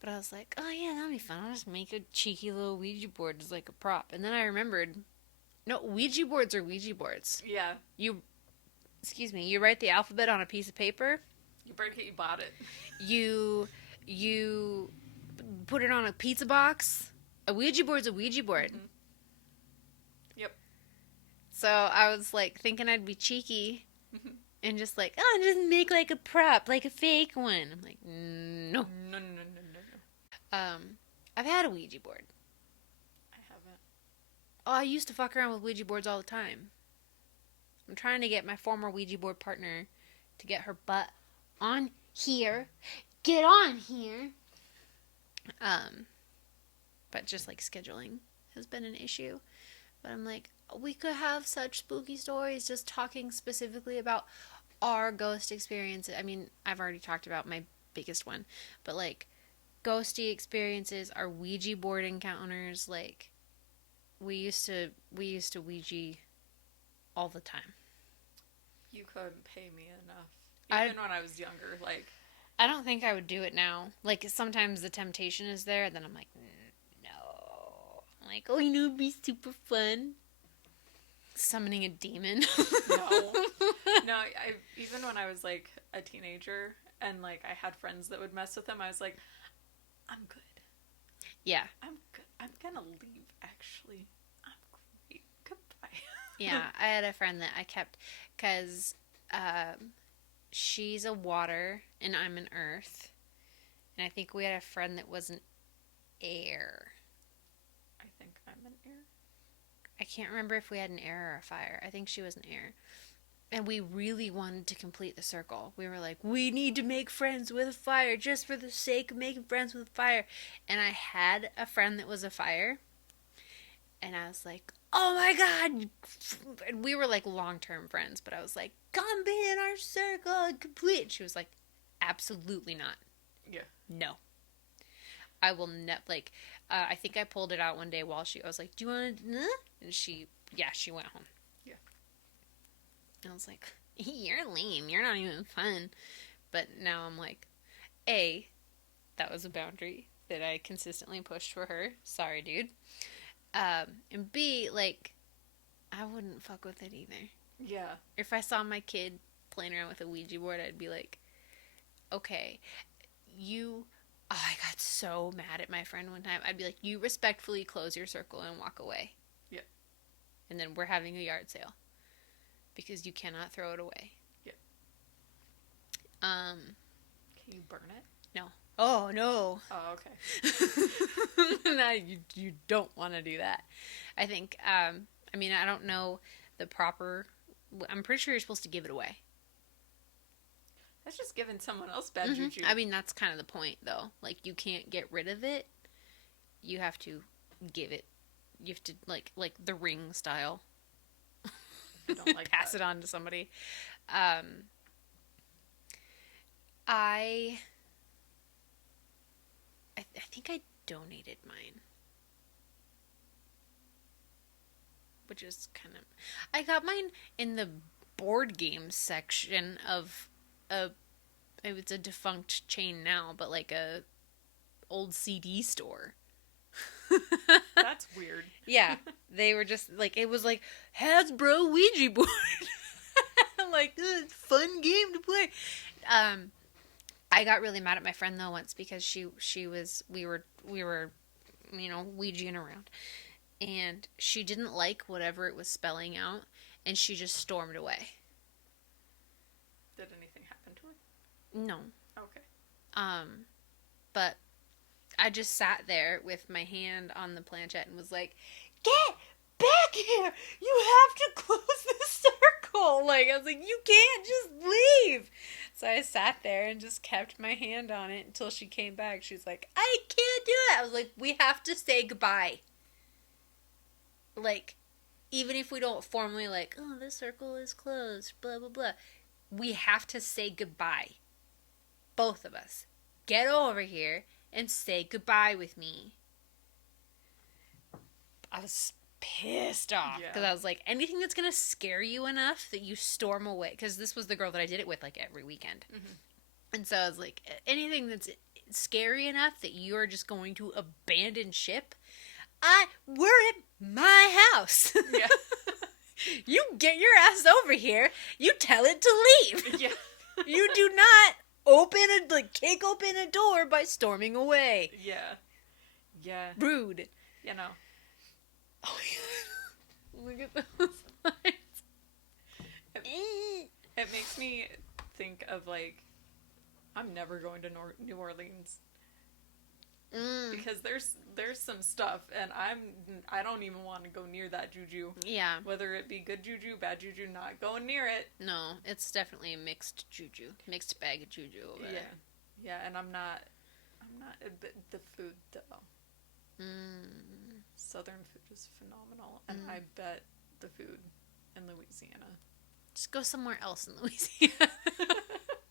But I was like, oh, yeah, that'll be fun. I'll just make a cheeky little Ouija board as, like, a prop. And then I remembered, no, Ouija boards are Ouija boards. Yeah. You write the alphabet on a piece of paper. You break it, you bought it. You put it on a pizza box. A Ouija board's a Ouija board. Mm-hmm. Yep. So I was, like, thinking I'd be cheeky and just, like, oh, just make, like, a prop, like a fake one. I'm like, no. No. I've had a Ouija board. I haven't. Oh, I used to fuck around with Ouija boards all the time. I'm trying to get my former Ouija board partner to get her butt on here. Get on here. But just, like, scheduling has been an issue. But I'm like, we could have such spooky stories just talking specifically about our ghost experiences. I mean, I've already talked about my biggest one, but, like, ghosty experiences, our Ouija board encounters, like, we used to Ouija all the time. You couldn't pay me enough. Even when I was younger, like... I don't think I would do it now. Like, sometimes the temptation is there, then I'm like, no. I'm like, oh, it'd be super fun. Summoning a demon. No, even when I was, like, a teenager, and, like, I had friends that would mess with them, I was like, I'm good. Yeah. I'm good. I'm gonna leave, actually. I'm great. Goodbye. Yeah, I had a friend that I kept, because she's a water, and I'm an earth. And I think we had a friend that was an air. I think I'm an air. I can't remember if we had an air or a fire. I think she was an air. And we really wanted to complete the circle. We were like, we need to make friends with a fire just for the sake of making friends with fire. And I had a friend that was a fire. And I was like, oh my God. And we were like long-term friends. But I was like, come be in our circle and complete. She was like, absolutely not. Yeah. No. I will not, like, I think I pulled it out one day I was like, do you want to, and she went home. Yeah. And I was like, you're lame. You're not even fun. But now I'm like, A, that was a boundary that I consistently pushed for her. Sorry, dude. And B, like, I wouldn't fuck with it either. Yeah. If I saw my kid playing around with a Ouija board, I'd be like, okay, I got so mad at my friend one time. I'd be like, you respectfully close your circle and walk away. Yeah. And then we're having a yard sale. Because you cannot throw it away. Yeah. Can you burn it? No. Oh, no. Oh, okay. No, you don't want to do that. I think, I don't know the proper... I'm pretty sure you're supposed to give it away. That's just giving someone else bad juju. I mean, that's kind of the point, though. Like, you can't get rid of it. You have to give it. You have to, like the Ring style. I don't like Pass that. it on to somebody. I think I donated mine. Which is kind of... I got mine in the board games section of it's a defunct chain now, but like a old CD store. That's weird. Yeah, they were just like, it was like Hasbro Ouija board. Like, fun game to play. I got really mad at my friend though once because we were Ouijaing around, and she didn't like whatever it was spelling out, and she just stormed away. Did anything happen to her? No. Okay. But I just sat there with my hand on the planchette and was like, get back here! You have to close the circle! Like, I was like, you can't just leave! So I sat there and just kept my hand on it until she came back. She was like, I can't do it! I was like, we have to say goodbye. Like, even if we don't formally like, oh, this circle is closed, blah, blah, blah. We have to say goodbye. Both of us. Get over here and say goodbye with me. I was pissed off because I was like, anything that's going to scare you enough that you storm away. Because this was the girl that I did it with like every weekend. Mm-hmm. And so I was like, anything that's scary enough that you're just going to abandon ship, we're at my house. Yeah. You get your ass over here. You tell it to leave. Yeah. You do not kick open a door by storming away. Yeah. Yeah. Rude. You know. Oh my God. Look at those lines. It makes me think of like, I'm never going to New Orleans. Because there's some stuff, and I don't even want to go near that juju. Yeah. Whether it be good juju, bad juju, not going near it. No, it's definitely a mixed mixed bag of juju over there. Yeah, and I'm not the food though. Southern food is phenomenal, and I bet the food in Louisiana. Just go somewhere else in Louisiana.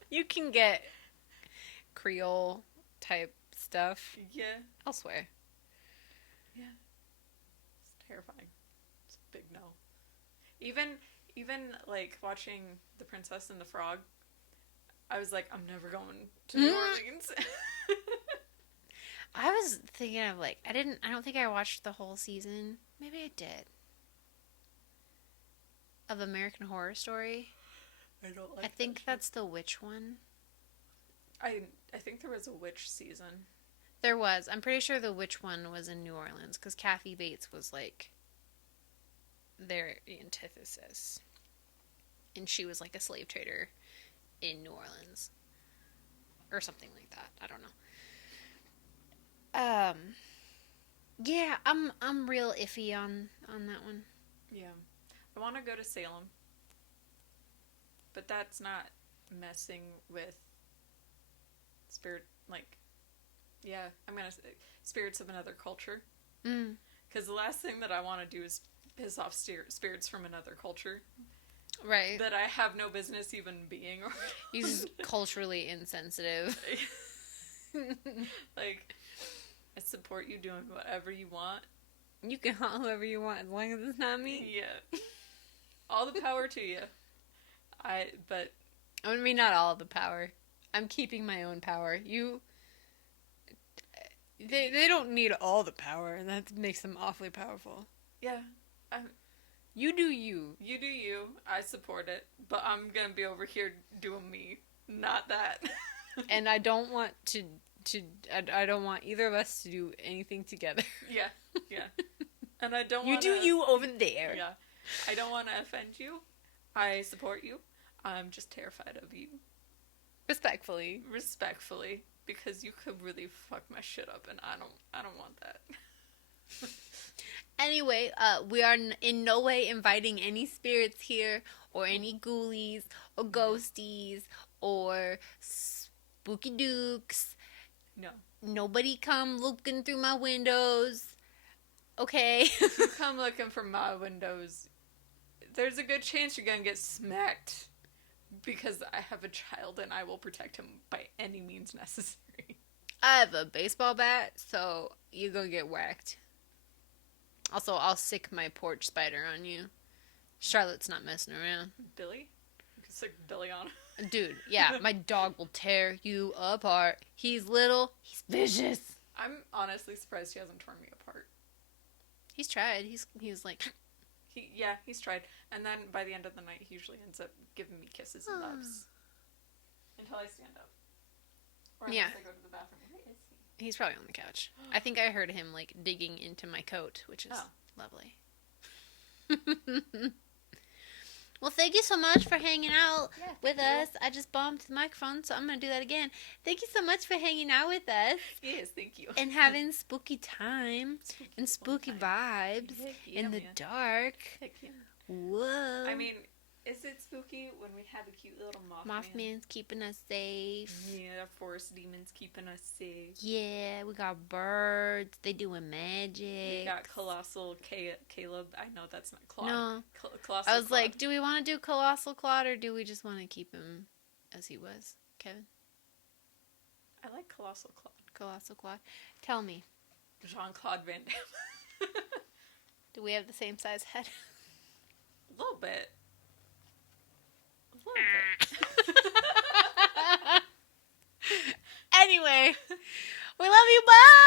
You can get Creole type stuff. Yeah. Elsewhere. Yeah. It's terrifying. It's a big no. Even like watching The Princess and the Frog, I was like, I'm never going to New Orleans. I was thinking of like, I don't think I watched the whole season. Maybe I did. Of American Horror Story. I don't like I think that's the witch one. I think there was a witch season. There was. I'm pretty sure the witch one was in New Orleans because Kathy Bates was like their antithesis. And she was like a slave trader in New Orleans. Or something like that. I don't know. Yeah, I'm real iffy on that one. Yeah. I want to go to Salem. But that's not messing with spirit, like, yeah, I'm gonna say spirits of another culture. Because the last thing that I want to do is piss off spirits from another culture. Right. That I have no business even being. He's culturally insensitive. Like, I support you doing whatever you want. You can haunt whoever you want as long as it's not me. Yeah. All the power to you. I mean, not all the power. I'm keeping my own power. They don't need all the power, and that makes them awfully powerful. Yeah. You do you. You do you. I support it. But I'm gonna be over here doing me. Not that. And I don't want I don't want either of us to do anything together. Yeah. Yeah. And I don't You do you over there. Yeah. I don't want to offend you. I support you. I'm just terrified of you. Respectfully. Because you could really fuck my shit up, and I don't want that. Anyway, we are in no way inviting any spirits here, or any ghoulies, or ghosties, or spooky dukes. No. Nobody come looking through my windows. Okay? If you come looking from my windows, there's a good chance you're gonna get smacked. Because I have a child and I will protect him by any means necessary. I have a baseball bat, so you're gonna get whacked. Also, I'll sick my porch spider on you. Charlotte's not messing around. Billy? You can sick Billy on. Dude, yeah, my dog will tear you apart. He's little, he's vicious. I'm honestly surprised he hasn't torn me apart. He's tried. He's like... He's tried. And then by the end of the night, he usually ends up giving me kisses and loves. Until I stand up. Or unless I go to the bathroom. Where is he? He's probably on the couch. I think I heard him, like, digging into my coat, which is lovely. Well, thank you so much for hanging out with us. I just bombed the microphone, so I'm going to do that again. Thank you so much for hanging out with us. Yes, thank you. And having spooky time and spooky vibes in the dark. Heck yeah. Whoa. I mean, is it spooky when we have a cute little Mothman? Mothman's keeping us safe. Yeah, forest demons keeping us safe. Yeah, we got birds. They doing magic. We got Colossal Caleb. I know that's not Claude. No. Colossal I was Claude. like, do we want to do Colossal Claude or do we just want to keep him as he was? Kevin? I like Colossal Claude. Colossal Claude. Tell me. Jean-Claude Van Damme. Do we have the same size head? A little bit. Anyway, we love you. Bye.